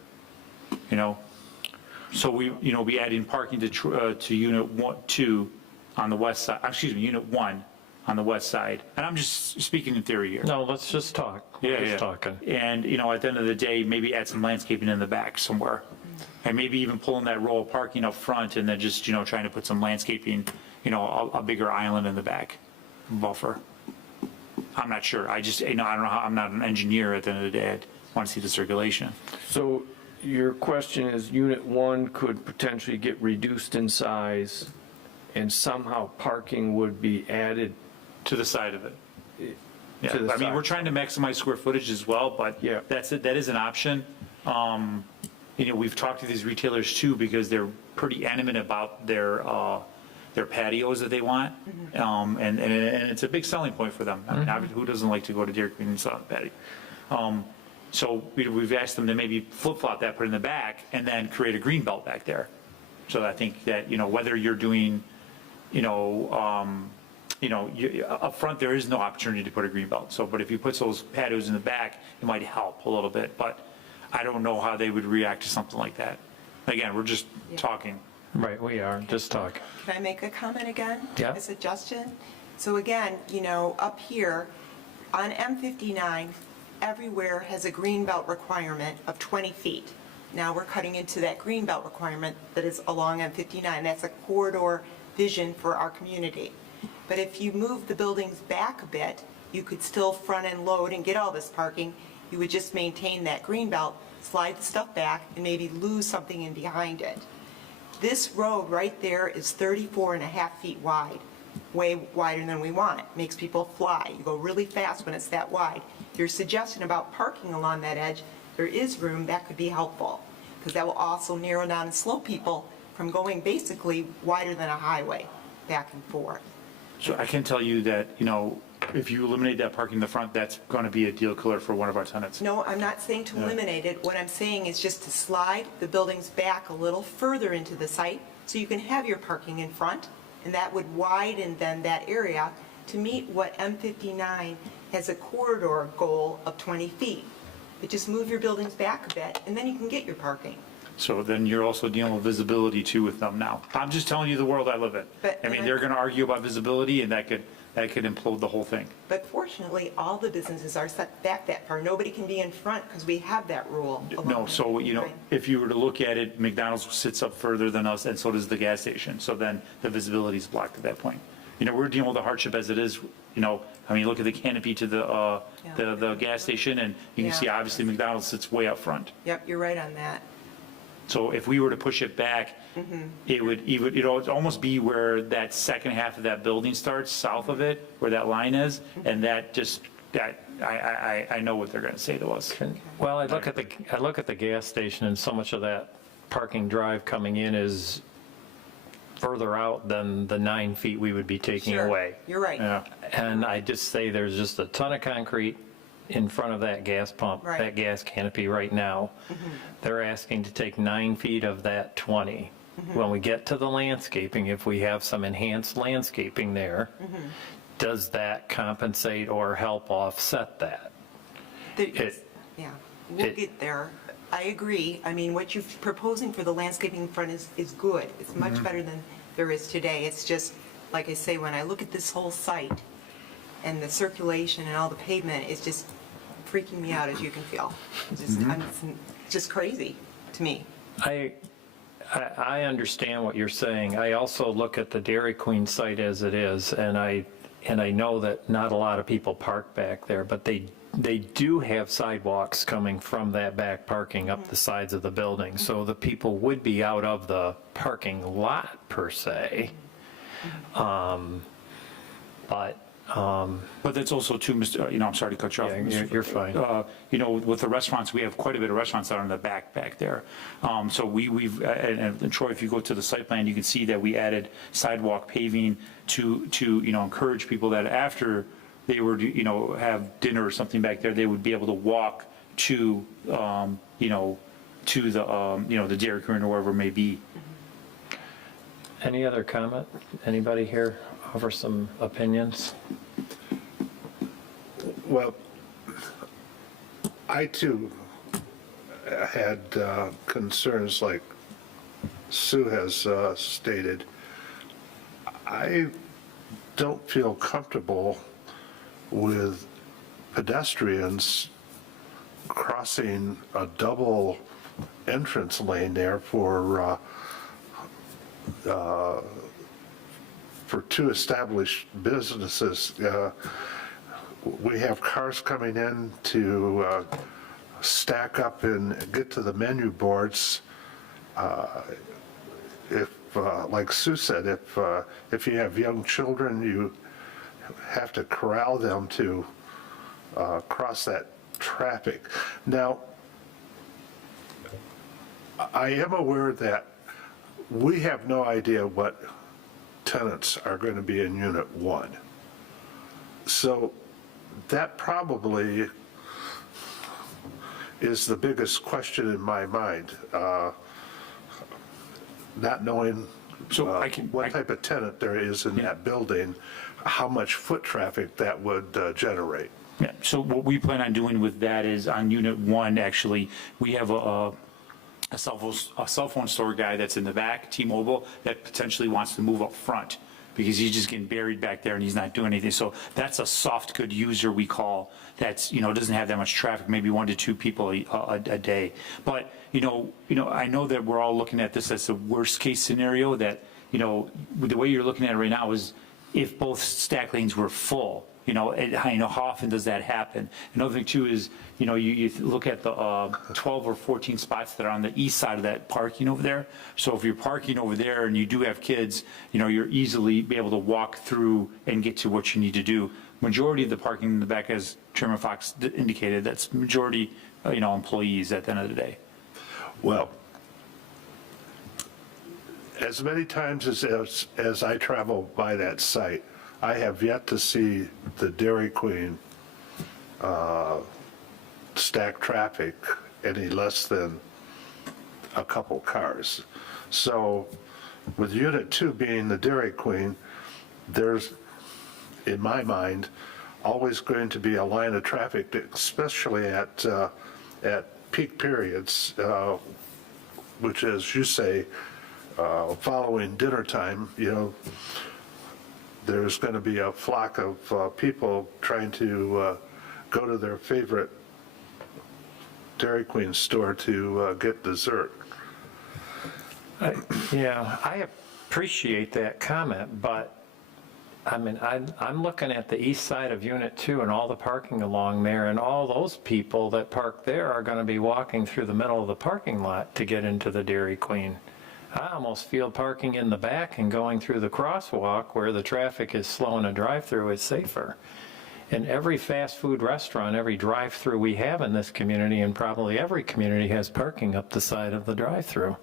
So we be adding parking to Unit 2 on the west side. Excuse me, Unit 1 on the west side. And I'm just speaking in theory here. No, let's just talk. Yeah. Talking. And at the end of the day, maybe add some landscaping in the back somewhere. And maybe even pulling that row of parking up front and then just, trying to put some landscaping, a bigger island in the back buffer. I'm not sure. I don't know how, I'm not an engineer at the end of the day. I want to see the circulation. So your question is Unit 1 could potentially get reduced in size and somehow parking would be added To the side of it. Yeah. to the side. We're trying to maximize square footage as well, but Yeah. that's it. That is an option. We've talked to these retailers too because they're pretty adamant about their patios that they want, and it's a big selling point for them. I mean, who doesn't like to go to Dairy Queen and sit on the patio? So we've asked them to maybe flip-flop that, put it in the back, and then create a green belt back there. So I think that, whether you're doing, up front, there is no opportunity to put a green belt. So, but if you put those patios in the back, it might help a little bit, but I don't know how they would react to something like that. Again, we're just talking. Right, we are, just talking. Can I make a comment again? Yeah. A suggestion? So again, up here on M59, everywhere has a green belt requirement of 20 feet. Now we're cutting into that green belt requirement that is along M59. That's a corridor vision for our community. But if you move the buildings back a bit, you could still front end load and get all this parking. You would just maintain that green belt, slide the stuff back, and maybe lose something in behind it. This road right there is 34 and a half feet wide, way wider than we want. Makes people fly. You go really fast when it's that wide. Your suggestion about parking along that edge, there is room, that could be helpful, because that will also narrow down and slow people from going basically wider than a highway back and forth. So I can tell you that, if you eliminate that parking in the front, that's going to be a deal killer for one of our tenants. No, I'm not saying to eliminate it. What I'm saying is just to slide the buildings back a little further into the site so you can have your parking in front, and that would widen then that area to meet what M59 has a corridor goal of 20 feet. But just move your buildings back a bit, and then you can get your parking. So then you're also dealing with visibility too with them now. I'm just telling you the world I live in. But- They're going to argue about visibility, and that could implode the whole thing. But fortunately, all the businesses are set back that far. Nobody can be in front because we have that rule. No, so, Right. if you were to look at it, McDonald's sits up further than us, and so does the gas station. So then the visibility is blocked at that point. We're dealing with a hardship as it is, look at the canopy to the gas station, and you can Yeah. see obviously McDonald's sits way up front. Yep, you're right on that. So if we were to push it back, it'd almost be where that second half of that building starts, south of it, where that line is, and I know what they're going to say to us. Well, I look at the gas station, and so much of that parking drive coming in is further out than the 9 feet we would be taking Sure. away. You're right. Yeah. And I just say there's just a ton of concrete in front of that gas pump, Right. that gas canopy right now. They're asking to take 9 feet of that 20. When we get to the landscaping, if we have some enhanced landscaping there, does that compensate or help offset that? Yeah, we'll get there. I agree. What you're proposing for the landscaping in front is good. It's much better than there is today. It's just, like I say, when I look at this whole site and the circulation and all the pavement, it's just freaking me out, as you can feel. It's just crazy to me. I understand what you're saying. I also look at the Dairy Queen site as it is, and I know that not a lot of people park back there, but they do have sidewalks coming from that back parking up the sides of the building, so the people would be out of the parking lot per se. But that's also too, I'm sorry to cut you off. Yeah, you're fine. With the restaurants, we have quite a bit of restaurants out in the back there. So and Troy, if you go to the site plan, you can see that we added sidewalk paving to encourage people that after they were to, have dinner or something back there, they would be able to walk to, the Dairy Queen or wherever it may be. Any other comment? Anybody here offer some opinions? Well, I too had concerns like Sue has stated. I don't feel comfortable with pedestrians crossing a double entrance lane there for two established businesses. We have cars coming in to stack up and get to the menu boards. Like Sue said, if you have young children, you have to corral them to cross that traffic. Now, I am aware that we have no idea what tenants are going to be in Unit 1. So that probably is the biggest question in my mind. Not knowing So I can- what type of tenant there is in that building, how much foot traffic that would generate. Yeah, so what we plan on doing with that is on Unit 1, actually, we have a cell phone store guy that's in the back, T-Mobile, that potentially wants to move up front because he's just getting buried back there and he's not doing anything. So that's a soft good user we call, that's, doesn't have that much traffic, maybe 1 to 2 people a day. But, I know that we're all looking at this as the worst case scenario that, the way you're looking at it right now is if both stack lanes were full. How often does that happen? Another thing too is, you look at the 12 or 14 spots that are on the east side of that parking over there. So if you're parking over there and you do have kids, you're easily be able to walk through and get to what you need to do. Majority of the parking in the back, as Chairman Fox indicated, that's majority, employees at the end of the day. Well, as many times as I travel by that site, I have yet to see the Dairy Queen stack traffic any less than a couple cars. So with Unit 2 being the Dairy Queen, there's, in my mind, always going to be a line of traffic, especially at peak periods, which, as you say, following dinner time, there's going to be a flock of people trying to go to their favorite Dairy Queen store to get dessert. Yeah, I appreciate that comment, but I'm looking at the east side of Unit 2 and all the parking along there, and all those people that park there are going to be walking through the middle of the parking lot to get into the Dairy Queen. I almost feel parking in the back and going through the crosswalk where the traffic is slow in a drive-through is safer. And every fast food restaurant, every drive-through we have in this community, and probably every community, has parking up the side of the drive-through.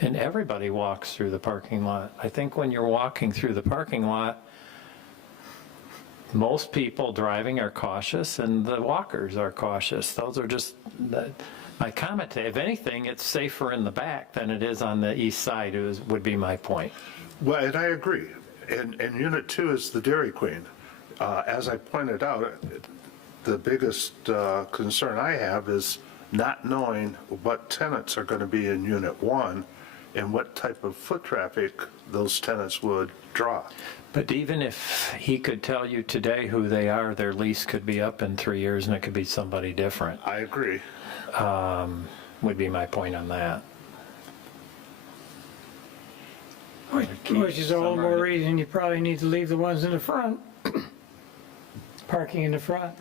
And everybody walks through the parking lot. I think when you're walking through the parking lot, most people driving are cautious and the walkers are cautious. Those are just my comment. If anything, it's safer in the back than it is on the east side, would be my point. Well, and I agree. And Unit 2 is the Dairy Queen. As I pointed out, the biggest concern I have is not knowing what tenants are going to be in Unit 1 and what type of foot traffic those tenants would draw. But even if he could tell you today who they are, their lease could be up in 3 years and it could be somebody different, I agree. would be my point on that. Which is all the more reason you probably need to leave the ones in the front, parking in the front.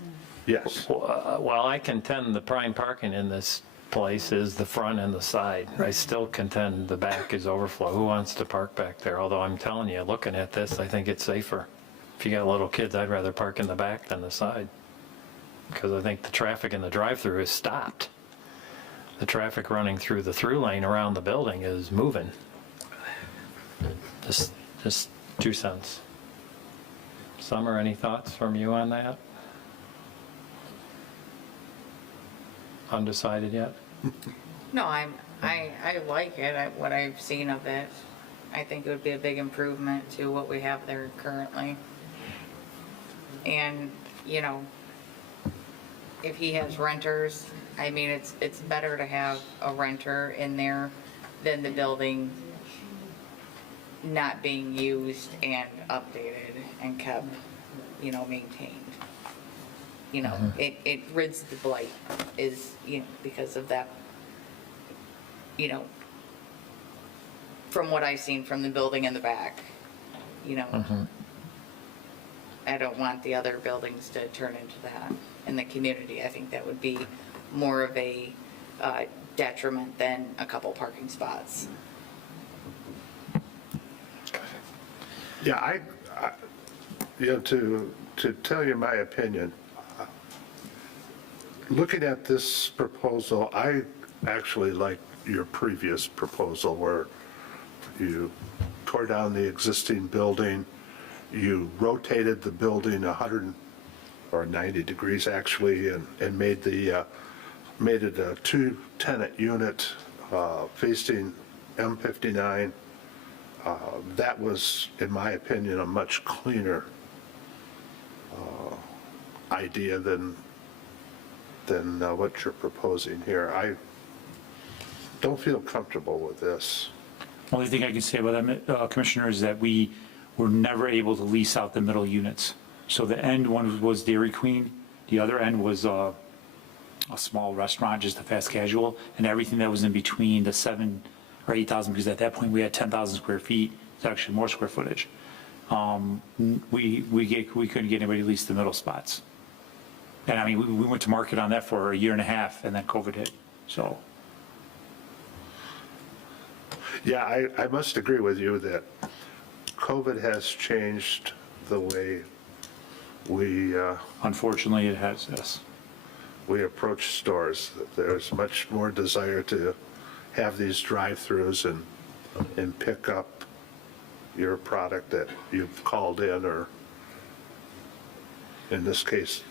Yes. Well, I contend the prime parking in this place is the front and the side. I still contend the back is overflow. Who wants to park back there? Although I'm telling you, looking at this, I think it's safer. If you got little kids, I'd rather park in the back than the side, because I think the traffic in the drive-through is stopped. The traffic running through the through lane around the building is moving. Just 2 cents. Summer, any thoughts from you on that? Undecided yet? No, I like it, what I've seen of it. I think it would be a big improvement to what we have there currently. And, if he has renters, it's better to have a renter in there than the building not being used and updated and kept, maintained. It rids the blight because of that, from what I've seen from the building in the back, I don't want the other buildings to turn into that in the community. I think that would be more of a detriment than a couple parking spots. Yeah, I to tell you my opinion, looking at this proposal, I actually like your previous proposal where you tore down the existing building, you rotated the building 190 degrees actually, and made the made it a 2-tenant unit facing M59. That was, in my opinion, a much cleaner idea than what you're proposing here. I don't feel comfortable with this. Only thing I can say about that, Commissioner, is that we were never able to lease out the middle units. So the end one was Dairy Queen, the other end was a small restaurant, just a fast casual, and everything that was in between the 7 or 8,000, because at that point we had 10,000 square feet, it's actually more square footage. We couldn't get anybody to lease the middle spots. And I mean, we went to market on that for a year and a half, and then COVID hit, so. Yeah, I must agree with you that COVID has changed the way we Unfortunately, it has, yes. we approach stores. There's much more desire to have these drive-throughs and pick up your product that you've called in, or in this case,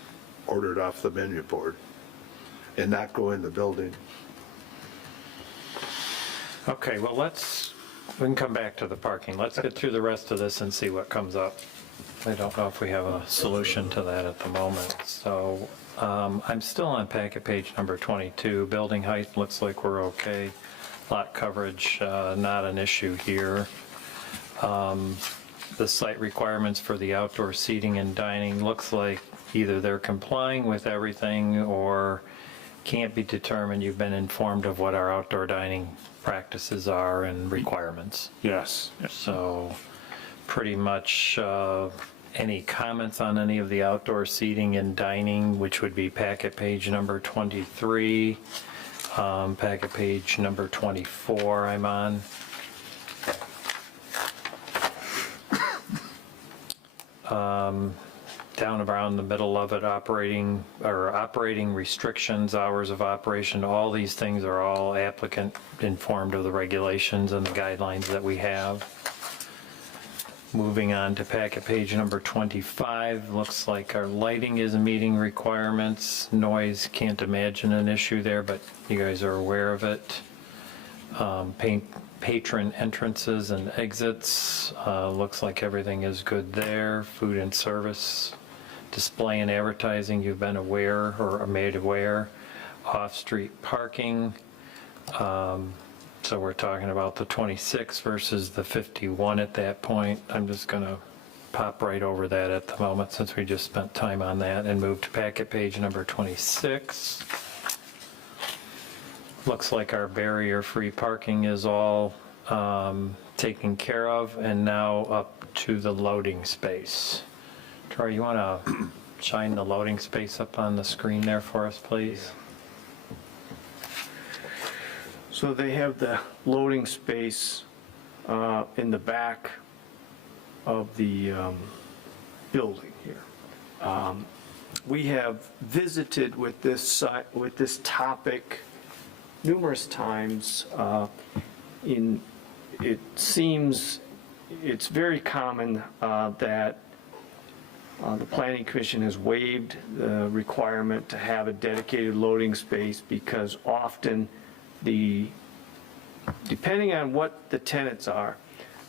ordered off the menu board, and not go in the building. Okay, well, we can come back to the parking. Let's get through the rest of this and see what comes up. I don't know if we have a solution to that at the moment. So I'm still on packet page number 22. Building height looks like we're okay. Lot coverage, not an issue here. The site requirements for the outdoor seating and dining looks like either they're complying with everything or can't be determined. You've been informed of what our outdoor dining practices are and requirements. Yes. So pretty much any comments on any of the outdoor seating and dining, which would be packet page number 23, packet page number 24 I'm on. Down around the middle of it, operating restrictions, hours of operation, all these things are all applicant informed of the regulations and the guidelines that we have. Moving on to packet page number 25, looks like our lighting is meeting requirements. Noise, can't imagine an issue there, but you guys are aware of it. Patron entrances and exits, looks like everything is good there. Food and service, display and advertising, you've been aware or made aware. Off-street parking, so we're talking about the 26 versus the 51 at that point. I'm just going to pop right over that at the moment since we just spent time on that and move to packet page number 26. Looks like our barrier-free parking is all taken care of, and now up to the loading space. Troy, you want to shine the loading space up on the screen there for us, please? So they have the loading space in the back of the building here. We have visited with this topic numerous times. It seems it's very common that the Planning Commission has waived the requirement to have a dedicated loading space because often depending on what the tenants are,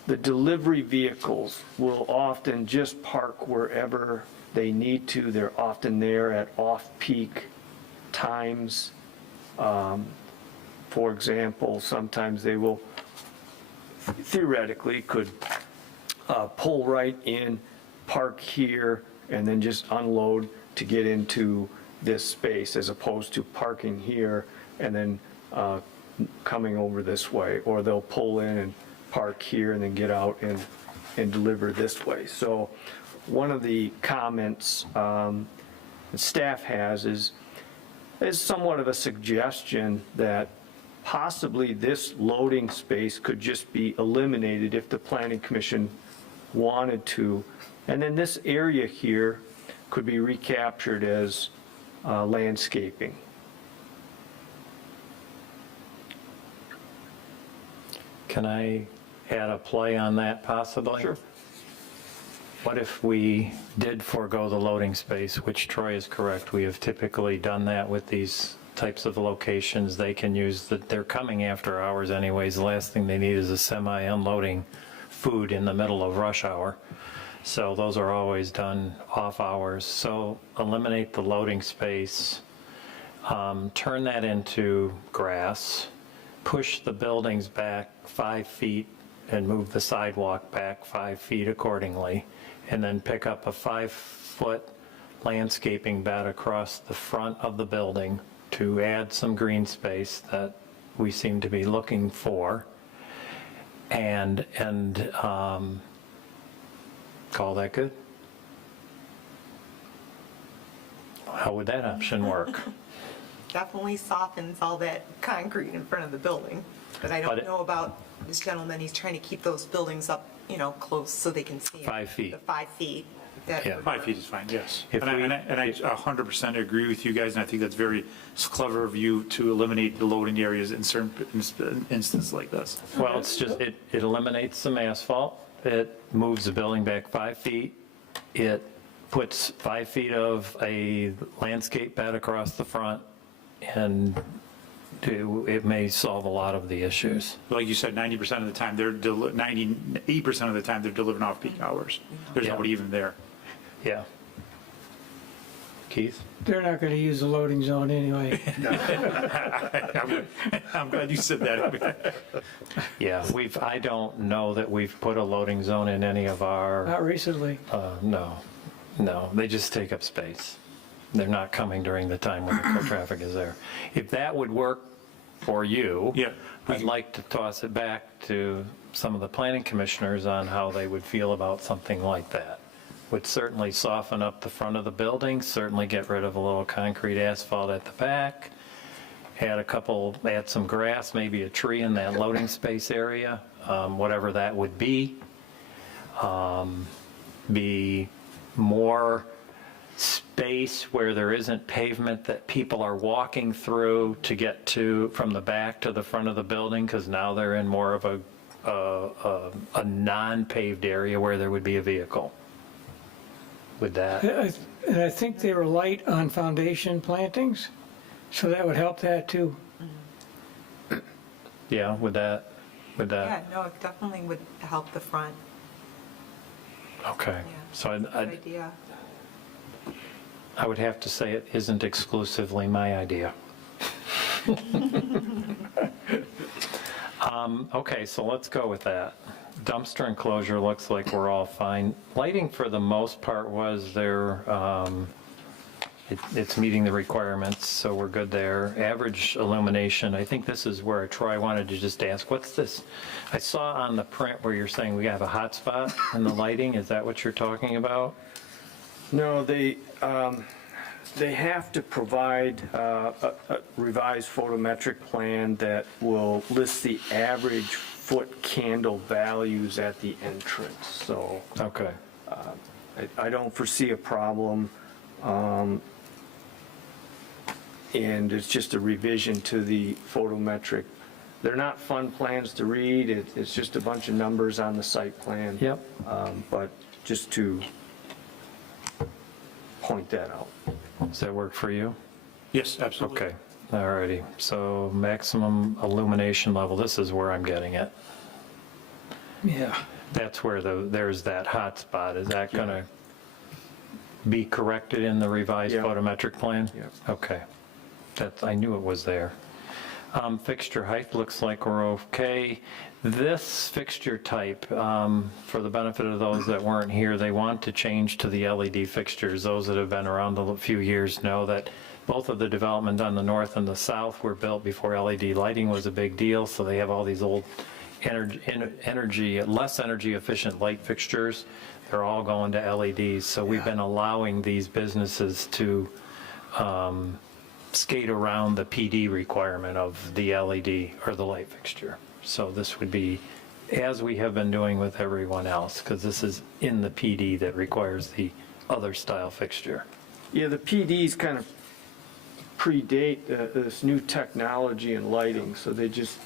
the delivery vehicles will often just park wherever they need to. They're often there at off-peak times. For example, sometimes they will theoretically could pull right in, park here, and then just unload to get into this space, as opposed to parking here and then coming over this way. Or they'll pull in and park here and then get out and deliver this way. So one of the comments the staff has is somewhat of a suggestion that possibly this loading space could just be eliminated if the Planning Commission wanted to. And then this area here could be recaptured as landscaping. Can I add a play on that possibly? Sure. What if we did forego the loading space, which Troy is correct, we have typically done that with these types of locations, they can use, that they're coming after hours anyways. The last thing they need is a semi unloading food in the middle of rush hour. So those are always done off hours. So eliminate the loading space, turn that into grass, push the buildings back 5 feet and move the sidewalk back 5 feet accordingly, and then pick up a 5-foot landscaping bed across the front of the building to add some green space that we seem to be looking for, and call that good? How would that option work? Definitely softens all that concrete in front of the building. But I But don't it- know about this gentleman, he's trying to keep those buildings up, close so they can see. 5 feet. The 5 feet. That Yeah. would 5 work. feet is fine, yes. If And I we- and I 100% agree with you guys, and I think that's very clever of you to eliminate the loading areas in certain instances like this. Well, it's just, it eliminates some asphalt, it moves the building back 5 feet, it puts 5 feet of a landscape bed across the front, and it may solve a lot of the issues. Like you said, 90% of the time, 98% of the time, they're delivering off peak hours. There's Yeah. nobody even there. Yeah. Keith? They're not going to use the loading zone anyway. I'm glad you said that. Yeah, I don't know that we've put a loading zone in any of our, Not recently. no, they just take up space. They're not coming during the time when the car traffic is there. If that would work for you, Yeah. I'd like to toss it back to some of the planning commissioners on how they would feel about something like that. Would certainly soften up the front of the building, certainly get rid of a little concrete asphalt at the back, add some grass, maybe a tree in that loading space area, whatever that would be. Be more space where there isn't pavement that people are walking through to get to from the back to the front of the building, because now they're in more of a non-paved area where there would be a vehicle. With that, And I think they were light on foundation plantings, so that would help that too. yeah, with that, Yeah, no, it definitely would help the front. okay. Yeah. So Good idea. I would have to say it isn't exclusively my idea. Okay, so let's go with that. Dumpster enclosure looks like we're all fine. Lighting for the most part was there, it's meeting the requirements, so we're good there. Average illumination, I think this is where Troy wanted to just ask, what's this? I saw on the print where you're saying we have a hot spot in the lighting, is that what you're talking about? No, they have to provide a revised photometric plan that will list the average foot candle values at the entrance. So Okay. I don't foresee a problem. And it's just a revision to the photometric. They're not fun plans to read. It's just a bunch of numbers on the site plan. Yep. But just to point that out. Does that work for you? Yes, absolutely. Okay, all righty. So maximum illumination level, this is where I'm getting it. Yeah. That's where there's that hot spot. Is that going to be corrected in the revised Yeah. photometric plan? Yeah. Okay. I knew it was there. Fixture height looks like we're okay. This fixture type, for the benefit of those that weren't here, they want to change to the LED fixtures. Those that have been around a few years know that both of the development on the north and the south were built before LED lighting was a big deal, so they have all these old less energy efficient light fixtures. They're all going to LEDs, so we've been allowing these businesses to skate around the PD requirement of the LED or the light fixture. So this would be, as we have been doing with everyone else, because this is in the PD that requires the other style fixture. Yeah, the PDs kind of predate this new technology in lighting, so they just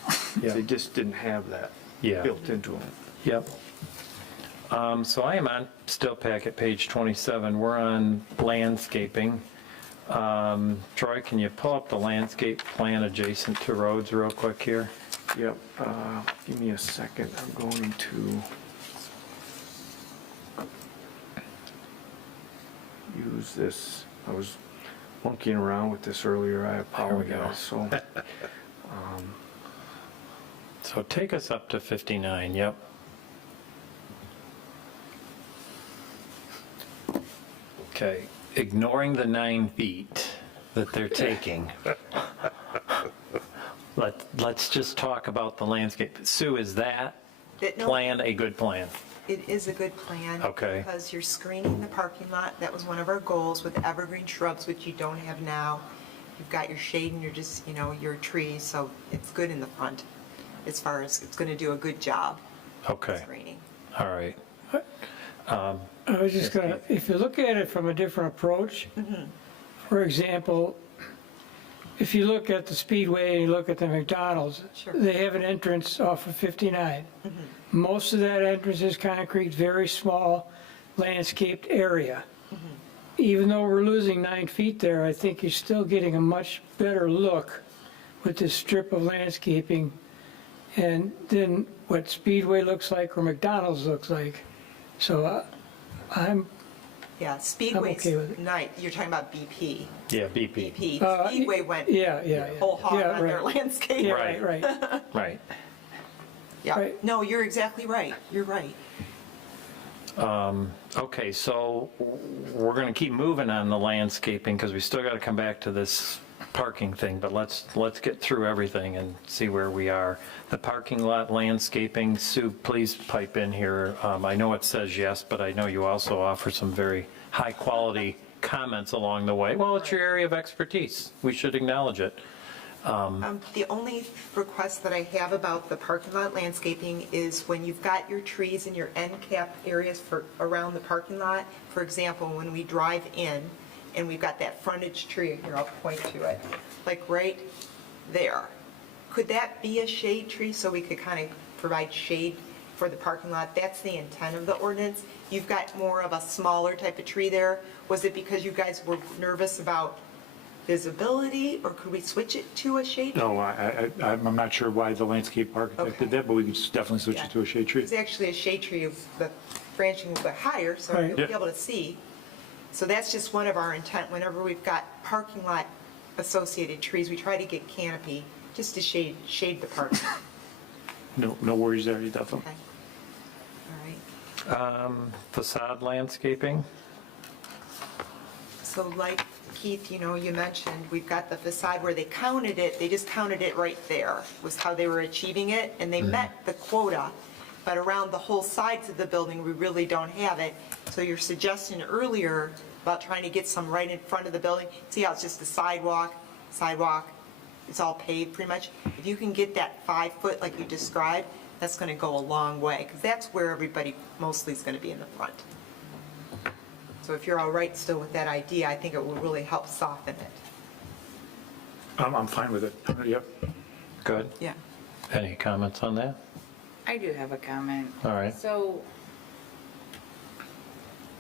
didn't have that Yeah. built into them. Yep. So I am on still packet page 27. We're on landscaping. Troy, can you pull up the landscape plan adjacent to roads real quick here? Yep, give me a second, I'm going to use this. I was monkeying around with this earlier, I apologize, so. So take us up to 59, yep. Okay, ignoring the 9 feet that they're taking. Let's just talk about the landscape. Sue, is that No, plan a good plan? It is a good plan. Okay. Because you're screening the parking lot. That was one of our goals with evergreen shrubs, which you don't have now. You've got your shade and your trees, so it's good in the front as far as it's going to do a good job Okay, screening. all right. I was just gonna, if you look at it from a different approach, for example, if you look at the Speedway and you look at the McDonald's, Sure. they have an entrance off of 59. Most of that entrance is concrete, very small landscaped area. Even though we're losing 9 feet there, I think you're still getting a much better look with this strip of landscaping and then what Speedway looks like or McDonald's looks like. So I'm Yeah, Speedway's okay with it. night, you're talking about BP. Yeah, BP. BP, Speedway went yeah. whole hog Yeah, on their right. landscape. Yeah, Right. right. Right. Yeah, Right. no, you're exactly right, you're right. Okay, so we're going to keep moving on the landscaping because we still got to come back to this parking thing, but let's get through everything and see where we are. The parking lot landscaping, Sue, please pipe in here. I know it says yes, but I know you also offer some very high-quality comments along the way. Well, it's your area of expertise. We should acknowledge it. The only request that I have about the parking lot landscaping is when you've got your trees and your end cap areas for, around the parking lot, for example, when we drive in and we've got that frontage tree, here, I'll point to it, like right there. Could that be a shade tree so we could kind of provide shade for the parking lot? That's the intent of the ordinance. You've got more of a smaller type of tree there. Was it because you guys were nervous about visibility, or could we switch it to a shade? No, I'm not sure why the landscape architect Okay. did that, but we can definitely switch Yeah. it to a shade tree. It's actually a shade tree, the branching will be higher, so Right. you'll be Yeah. able to see. So that's just one of our intent, whenever we've got parking lot associated trees, we try to get canopy, just to shade the parking. No worries there, definitely. Okay. All right. Facade landscaping? So like Keith, you mentioned, we've got the facade where they counted it, they just counted it right there, was how they were achieving it, and they met the quota, but around the whole sides of the building, we really don't have it. So your suggestion earlier about trying to get some right in front of the building, see how it's just a sidewalk, it's all paved pretty much? If you can get that 5 foot like you described, that's gonna go a long way, because that's where everybody mostly is gonna be in the front. So if you're all right still with that idea, I think it will really help soften it. I'm fine with it. Yep. Good. Yeah. Any comments on that? I do have a comment. All right. So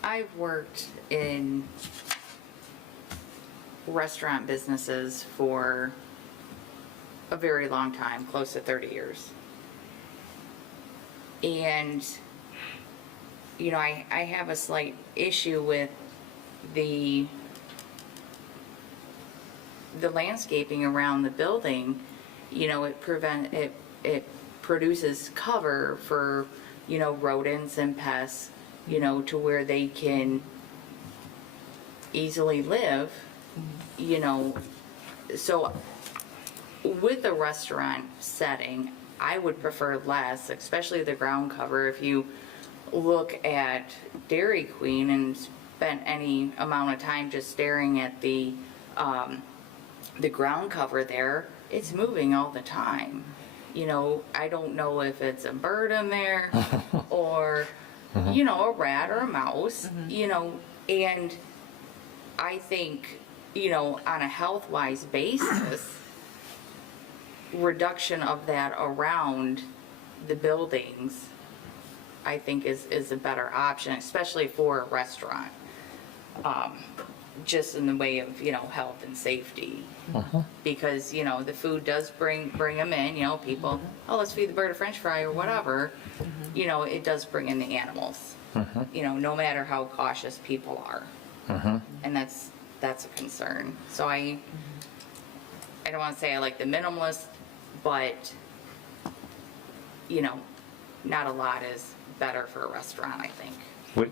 I've worked in restaurant businesses for a very long time, close to 30 years. And, I have a slight issue with the landscaping around the building. It produces cover for, rodents and pests, to where they can easily live, So with a restaurant setting, I would prefer less, especially the ground cover. If you look at Dairy Queen and spent any amount of time just staring at the ground cover there, it's moving all the time. I don't know if it's a bird in there or, a rat or a mouse, and I think, on a health-wise basis, reduction of that around the buildings, I think is a better option, especially for a restaurant. just in the way of, health and safety. Because, the food does bring them in, people, oh, let's feed the bird a french fry or whatever. It does bring in the animals, no matter how cautious people are. And that's a concern. So I don't want to say I like the minimalist, but, not a lot is better for a restaurant, I think.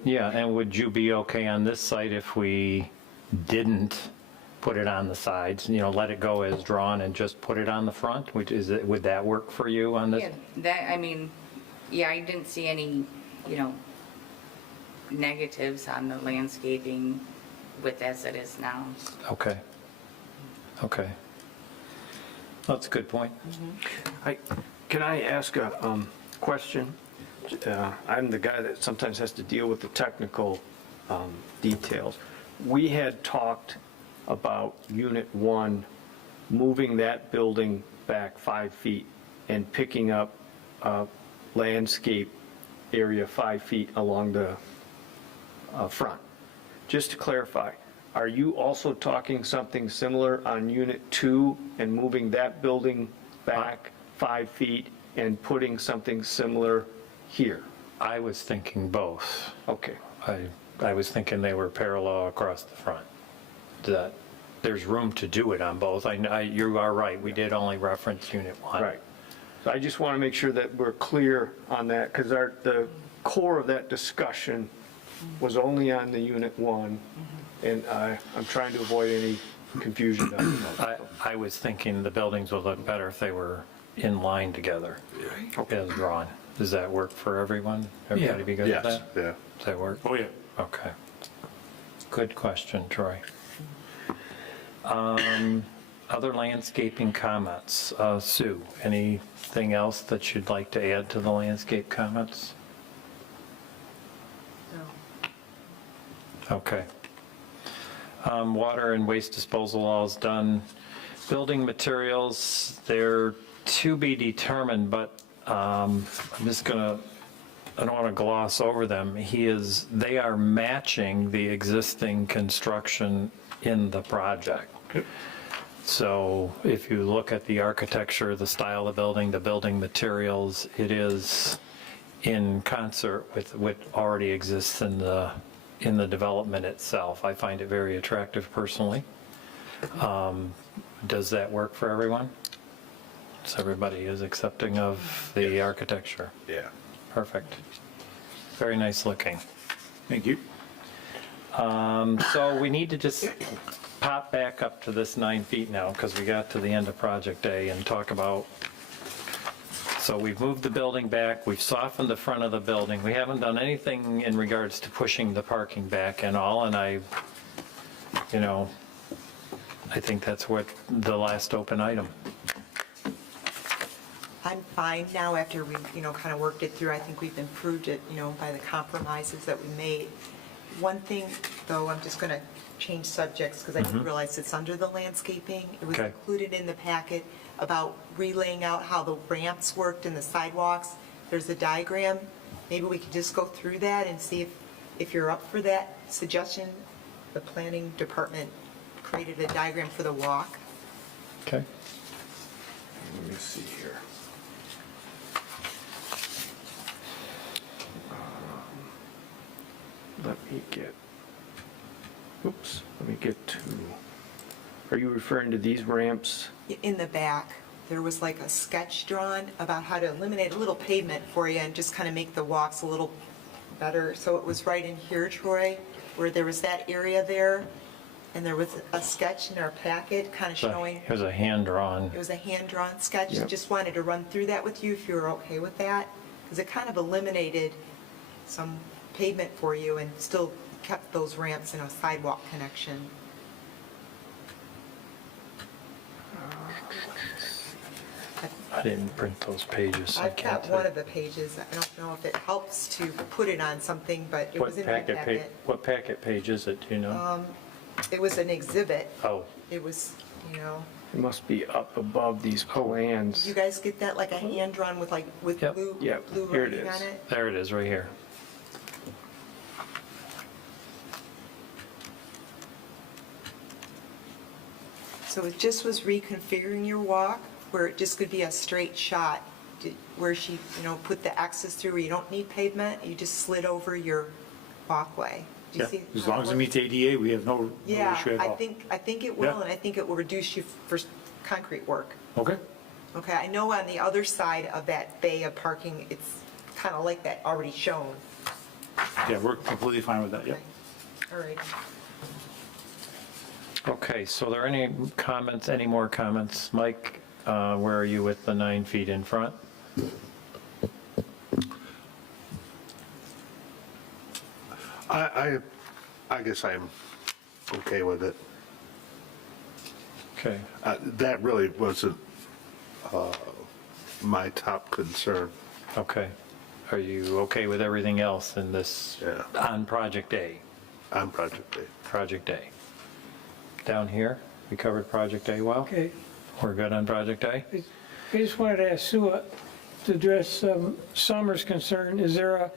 Yeah, and would you be okay on this site if we didn't put it on the sides, let it go as drawn and just put it on the front? Would that work for you on this? Yeah, I didn't see any, negatives on the landscaping with as it is now. Okay. That's a good point. Can I ask a question? I'm the guy that sometimes has to deal with the technical details. We had talked about Unit 1, moving that building back 5 feet and picking up landscape area 5 feet along the front. Just to clarify, are you also talking something similar on Unit 2 and moving that building back 5 feet and putting something similar here? I was thinking both. Okay. I was thinking they were parallel across the front. That there's room to do it on both. You are right, we did only reference Unit 1. Right. So I just want to make sure that we're clear on that, because the core of that discussion was only on the Unit 1, and I'm trying to avoid any confusion on that. I was thinking the buildings would look better if they were in line together as drawn. Does that work for everyone? Everybody be good with Yes, that? yeah. Does that work? Oh, yeah. Okay. Good question, Troy. Other landscaping comments? Sue, anything else that you'd like to add to the landscape comments? Okay. Water and waste disposal all is done. Building materials, they're to be determined, but I'm just gonna, I don't want to gloss over them. They are matching the existing construction in the project. So if you look at the architecture, the style of the building materials, it is in concert with what already exists in the development itself. I find it very attractive personally. Does that work for everyone? So everybody is accepting of the architecture? Yeah. Perfect. Very nice looking. Thank you. So we need to just pop back up to this 9 feet now, because we got to the end of Project A, and talk about, so we've moved the building back, we've softened the front of the building, we haven't done anything in regards to pushing the parking back and all, and I think that's what the last open item. I'm fine now after we, kind of worked it through. I think we've improved it, by the compromises that we made. One thing, though, I'm just going to change subjects because I didn't realize it's under the landscaping. It was Okay. included in the packet about relaying out how the ramps worked and the sidewalks. There's a diagram. Maybe we could just go through that and see if you're up for that suggestion. The planning department created a diagram for the walk. Okay. Let me see here. Let me get to, are you referring to these ramps? In the back, there was like a sketch drawn about how to eliminate a little pavement for you and just kind of make the walks a little better. So it was right in here, Troy, where there was that area there, and there was a sketch in our packet kind of showing. It was a hand-drawn. It was a hand-drawn sketch. Yep. Just wanted to run through that with you if you were okay with that, because it kind of eliminated some pavement for you and still kept those ramps in a sidewalk connection. I didn't print those pages, so I I've can't got say. one of the pages. I don't know if it helps to put it on something, but it was in my packet. What packet page is it, do you know? It was an exhibit. Oh, It was, It must be up above these plans. you guys get that, like a hand-drawn with Yep. blue Yep, blue here it writing is. on it? there it is, right here. So it just was reconfiguring your walk, where it just could be a straight shot, where she, put the X's through, where you don't need pavement, you just slid over your walkway. Do you Yeah, see as how long as it works? meets ADA, we have no Yeah, issue at all. I think it will, Yeah. and I think it will reduce you for concrete work. Okay, Okay, I know on the other side of that bay of parking, it's kind of like that already shown. yeah, we're completely fine with that, yeah. All right. Okay, so are there any comments, any more comments? Mike, where are you with the 9 feet in front? I guess I'm okay with it. Okay, That really wasn't my top concern. okay. Are you okay with everything else in this, Yeah. on Project A? On Project A. Project A. Down here, we covered Project A well? Okay, We're good on Project A? I just wanted to ask Sue to address Summer's concern. Is there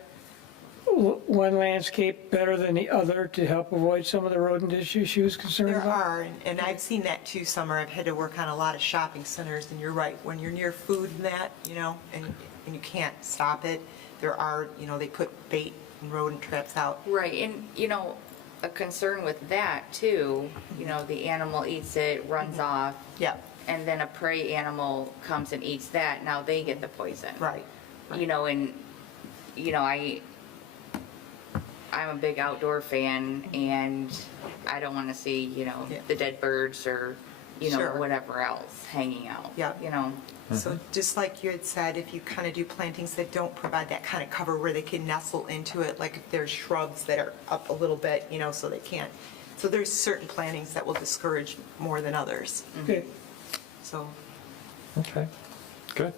one landscape better than the other to help avoid some of the rodent issues she was concerned There about? are, and I've seen that too, Summer. I've had to work on a lot of shopping centers, and you're right, when you're near food and that, and you can't stop it, there are, they put bait and rodent traps out. Right, and, a concern with that too, the animal eats it, runs off, Yeah, and then a prey animal comes and eats that, now they get the poison. right. I'm a big outdoor fan, and I don't want to see, Yeah. the dead birds or, Sure. whatever else hanging out. Yeah. You So just like you had said, if you kind of do plantings that don't provide that kind of cover where they can nestle into it, like if there's shrubs that are up a little bit, so they can't. So there's certain plantings that will discourage more than others. Okay, So, Okay, good.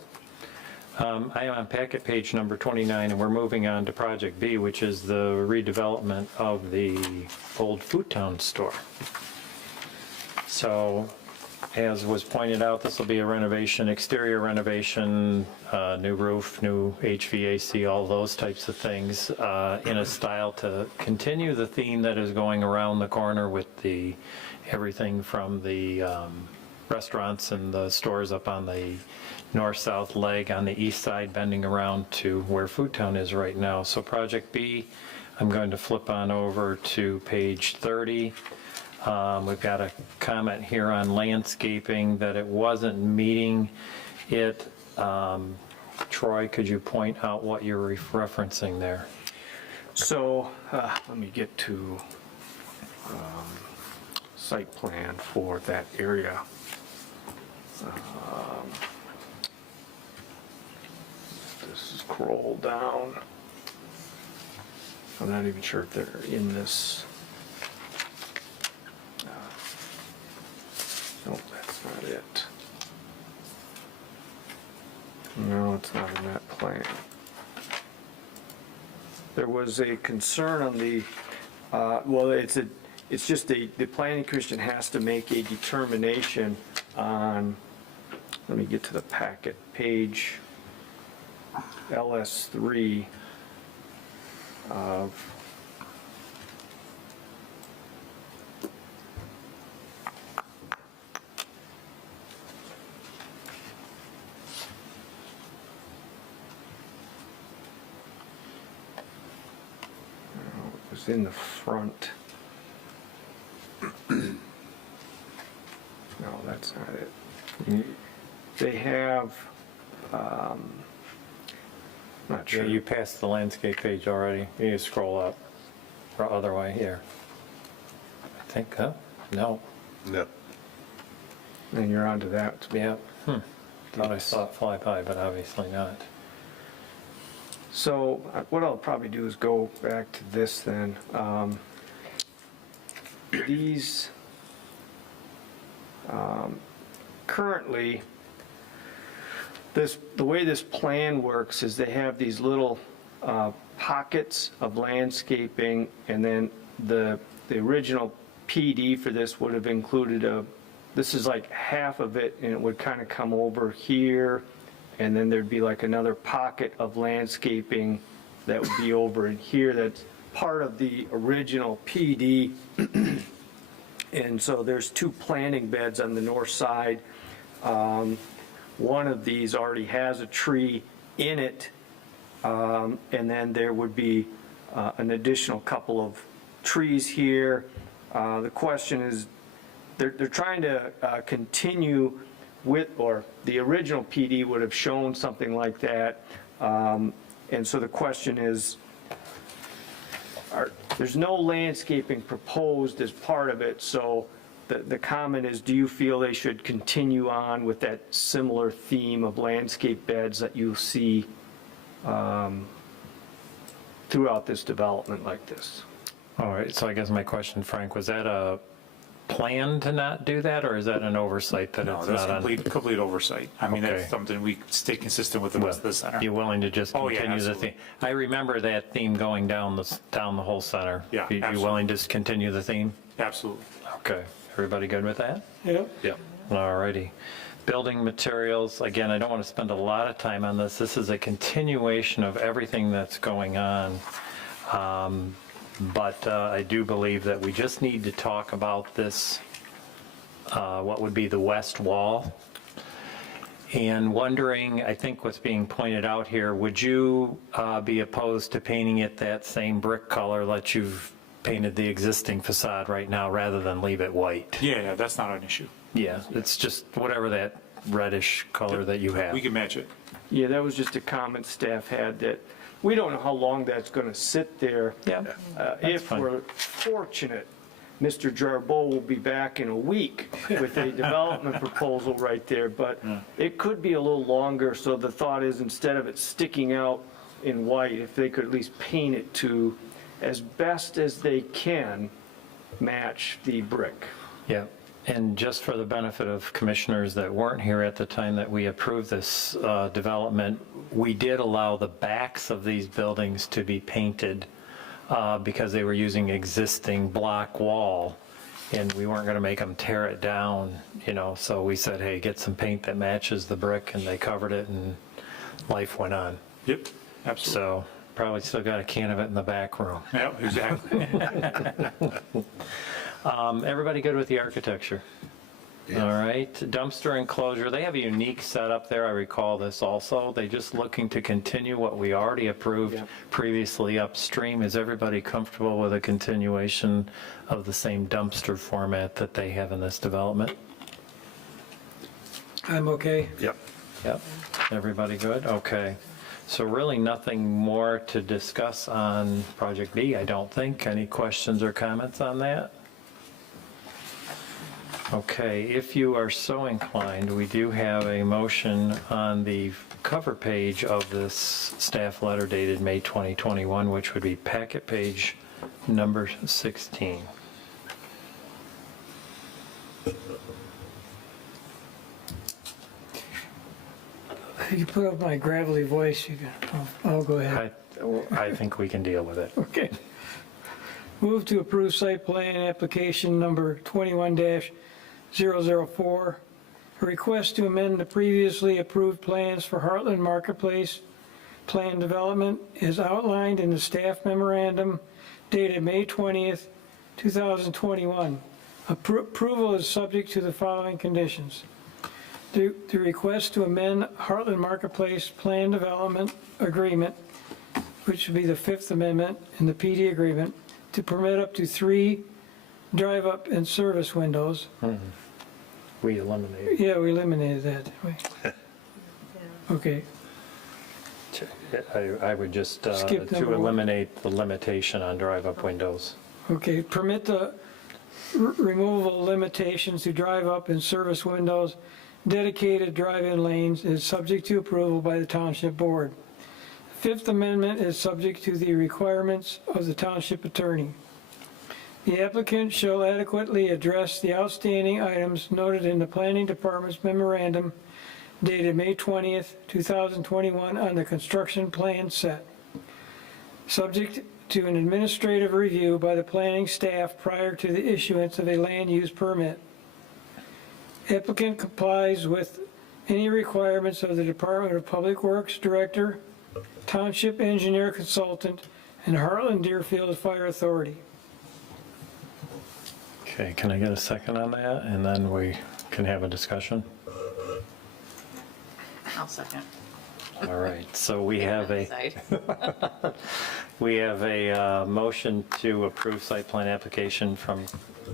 I am on packet page number 29, and we're moving on to Project B, which is the redevelopment of the old Food Town store. So, as was pointed out, this will be a renovation, exterior renovation, new roof, new HVAC, all those types of things, in a style to continue the theme that is going around the corner with everything from the restaurants and the stores up on the north-south leg on the east side, bending around to where Food Town is right now. So Project B, I'm going to flip on over to page 30. We've got a comment here on landscaping that it wasn't meeting it. Troy, could you point out what you're referencing there? So, let me get to site plan for that area. This scroll down. I'm not even sure if they're in this. Nope, that's not it. No, it's not in that plan. There was a concern on the, well, it's just the planning commission has to make a determination on, let me get to the packet, page LS3 of, it was in the front. No, that's not it. They have, not Yeah, sure. you passed the landscape page already. You need to scroll up, or other way here. I think, no, No. And you're onto that. yeah, thought I saw it fly by, but obviously not. So what I'll probably do is go back to this then. These, currently, the way this plan works is they have these little pockets of landscaping, and then the original PD for this would have included this is like half of it, and it would kind of come over here, and then there'd be like another pocket of landscaping that would be over in here that's part of the original PD. And so there's 2 planting beds on the north side. One of these already has a tree in it, and then there would be an additional couple of trees here. The question is, they're trying to continue with, or the original PD would have shown something like that. And so the question is, there's no landscaping proposed as part of it, so the comment is, do you feel they should continue on with that similar theme of landscape beds that you'll see throughout this development like this? All right, so I guess my question, Frank, was that a plan to not do that, or is that an oversight that No, it's that's not on? complete oversight. I mean, Okay. that's something we stay consistent with the rest of the center. You willing to just Oh, yeah, continue the absolutely. theme? I remember that theme going down the whole center. Yeah, You absolutely. willing to just continue the theme? Absolutely. Okay, everybody good with that? Yep. Yeah. All righty. Building materials, again, I don't want to spend a lot of time on this. This is a continuation of everything that's going on. But I do believe that we just need to talk about this, what would be the west wall. And wondering, I think what's being pointed out here, would you be opposed to painting it that same brick color that you've painted the existing facade right now, rather than leave it white? Yeah, that's not an issue. Yeah, it's just whatever that reddish color that you have. We can match it. Yeah, that was just a comment staff had, that we don't know how long that's going to sit there. Yeah. If fine. we're fortunate, Mr. Jarbo will be back in a week with a development proposal right there, but it could be a little longer, so the thought is, instead of it sticking out in white, if they could at least paint it to, as best as they can, match the brick. Yeah, and just for the benefit of commissioners that weren't here at the time that we approved this development, we did allow the backs of these buildings to be painted because they were using existing block wall, and we weren't going to make them tear it down, so we said, hey, get some paint that matches the brick, and they covered it, and life went on. Yep, absolutely. So probably still got a can of it in the back room. Yeah, exactly. Everybody good with the architecture? All right, dumpster enclosure, they have a unique setup there, I recall this also. They just looking to continue what we already approved Yeah. previously upstream. Is everybody comfortable with a continuation of the same dumpster format that they have in this development? I'm okay. Yep. Yep, everybody good? Okay. So really nothing more to discuss on Project B, I don't think. Any questions or comments on that? Okay, if you are so inclined, we do have a motion on the cover page of this staff letter dated May 2021, which would be packet page number 16. If you put up my gravelly voice, you can, I'll go ahead. I think we can deal with it. Okay. Move to approve site plan application number 21-004. A request to amend the previously approved plans for Heartland Marketplace plan development is outlined in the staff memorandum dated May 20th, 2021. Approval is subject to the following conditions. The request to amend Heartland Marketplace Plan Development Agreement, which would be the Fifth Amendment in the PD agreement, to permit up to 3 drive-up and service windows. We eliminated. Yeah, we eliminated that, didn't we? Okay, I would just, Skip to number 1. eliminate the limitation on drive-up windows. okay, permit the removal limitations to drive-up and service windows. Dedicated drive-in lanes is subject to approval by the Township Board. Fifth Amendment is subject to the requirements of the Township Attorney. The applicant shall adequately address the outstanding items noted in the Planning Department's memorandum dated May 20th, 2021 on the construction plan set, subject to an administrative review by the planning staff prior to the issuance of a land use permit. Applicant complies with any requirements of the Department of Public Works Director, Township Engineer Consultant, and Heartland Deerfield Fire Authority. Okay, can I get a second on that? And then we can have a discussion? I'll second. All right, so we have a, Side. we have a motion to approve site plan application from,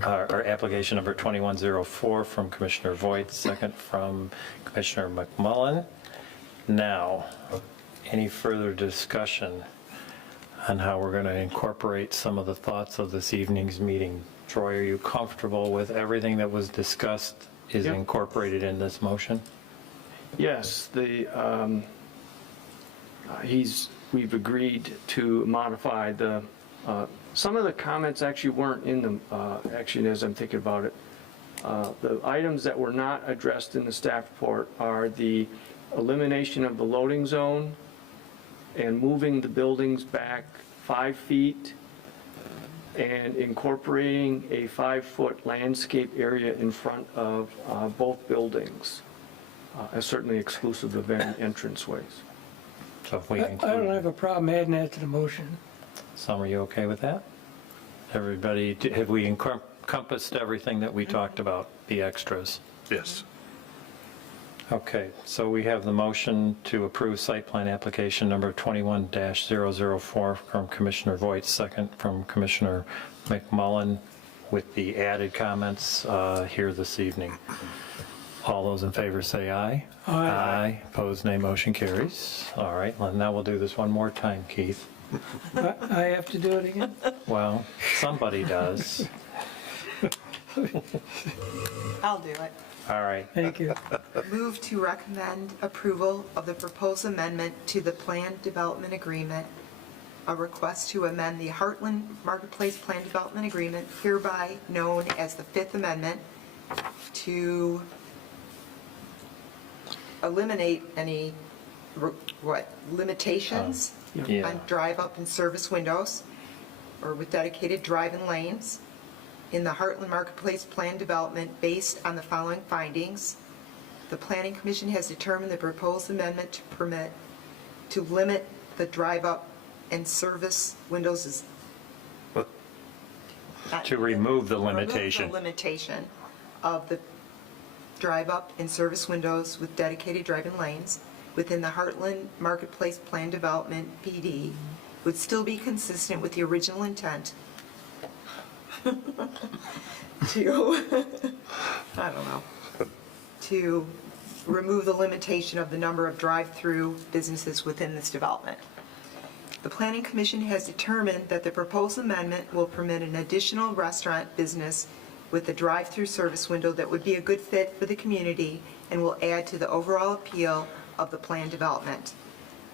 or application number 2104 from Commissioner Voight, second from Commissioner McMullen. Now, any further discussion on how we're going to incorporate some of the thoughts of this evening's meeting? Troy, are you comfortable with everything that was discussed is Yep. incorporated in this motion? Yes, we've agreed to modify some of the comments actually weren't in the, actually, as I'm thinking about it. The items that were not addressed in the staff report are the elimination of the loading zone and moving the buildings back 5 feet and incorporating a 5-foot landscape area in front of both buildings, certainly exclusive of any entranceways. So if we I don't include, have a problem adding that to the motion. some, are you okay with that? Everybody, have we encompassed everything that we talked about, the extras? Yes. Okay, so we have the motion to approve site plan application number 21-004 from Commissioner Voight, second from Commissioner McMullen, with the added comments here this evening. All those in favor say aye. Aye. Opposed, nay. Motion carries. All right, well, now we'll do this one more time, Keith. I have to do it again? Well, somebody does. I'll do it. All right, Thank you. Move to recommend approval of the proposed amendment to the Plan Development Agreement, a request to amend the Heartland Marketplace Plan Development Agreement, hereby known as the Fifth Amendment, to eliminate any, limitations yeah. on drive-up and service windows, or with dedicated drive-in lanes, in the Heartland Marketplace Plan Development based on the following findings. The Planning Commission has determined the proposed amendment to limit the drive-up and service windows is... To remove the Remove limitation. the limitation of the drive-up and service windows with dedicated drive-in lanes within the Heartland Marketplace Plan Development PD would still be consistent with the original intent to, I don't know, to remove the limitation of the number of drive-through businesses within this development. The Planning Commission has determined that the proposed amendment will permit an additional restaurant business with a drive-through service window that would be a good fit for the community and will add to the overall appeal of the plan development.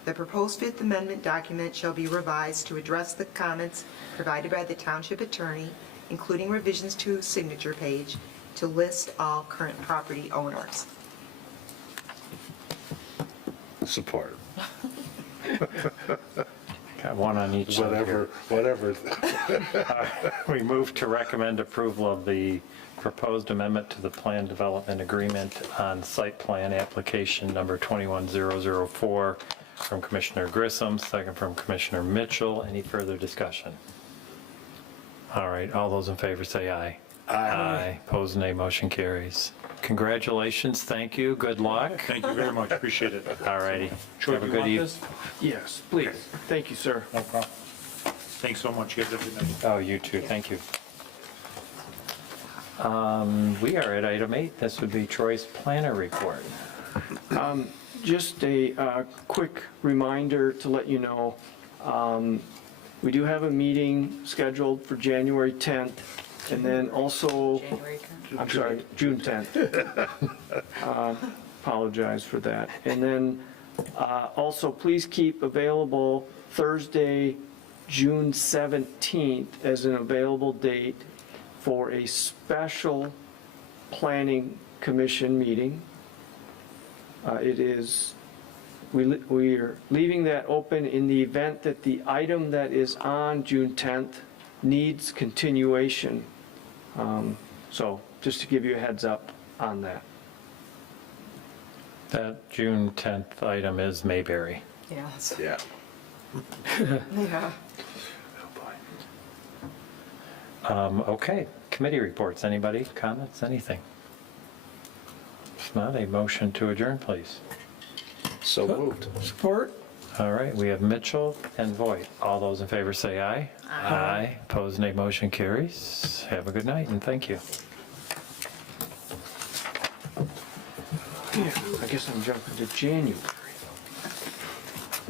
The proposed Fifth Amendment document shall be revised to address the comments provided by the township attorney, including revisions to signature page, to list all current property owners. Support. Got one on each side here. Whatever. We move to recommend approval of the proposed amendment to the plan development agreement on site plan application number 21004 from Commissioner Grissom, second from Commissioner Mitchell. Any further discussion? All right, all those in favor say aye. Aye. Opposed, nay. Motion carries. Congratulations, thank you, good luck. Thank you very much, appreciate it. All righty. Troy, Have a do you good want evening. this? Yes, please. Thank you, sir. No problem. Thanks so much, you guys have a good night. Oh, you too, thank you. We are at item 8. This would be Troy's planner report. Just a quick reminder to let you know, we do have a meeting scheduled for January 10th, and then also, January 10th. I'm sorry, June 10th. Apologize for that. And then also, please keep available Thursday, June 17th as an available date for a special planning commission meeting. We are leaving that open in the event that the item that is on June 10th needs continuation. So just to give you a heads up on that. That June 10th item is Mayberry. Yes. Yeah. Yeah. Okay, Committee reports, anybody, comments, anything? If not, a motion to adjourn, please. So moved. Support? All right, we have Mitchell and Voight. All those in favor say aye. Aye. Opposed, nay. Motion carries. Have a good night, and thank you. I guess I'm jumping to January.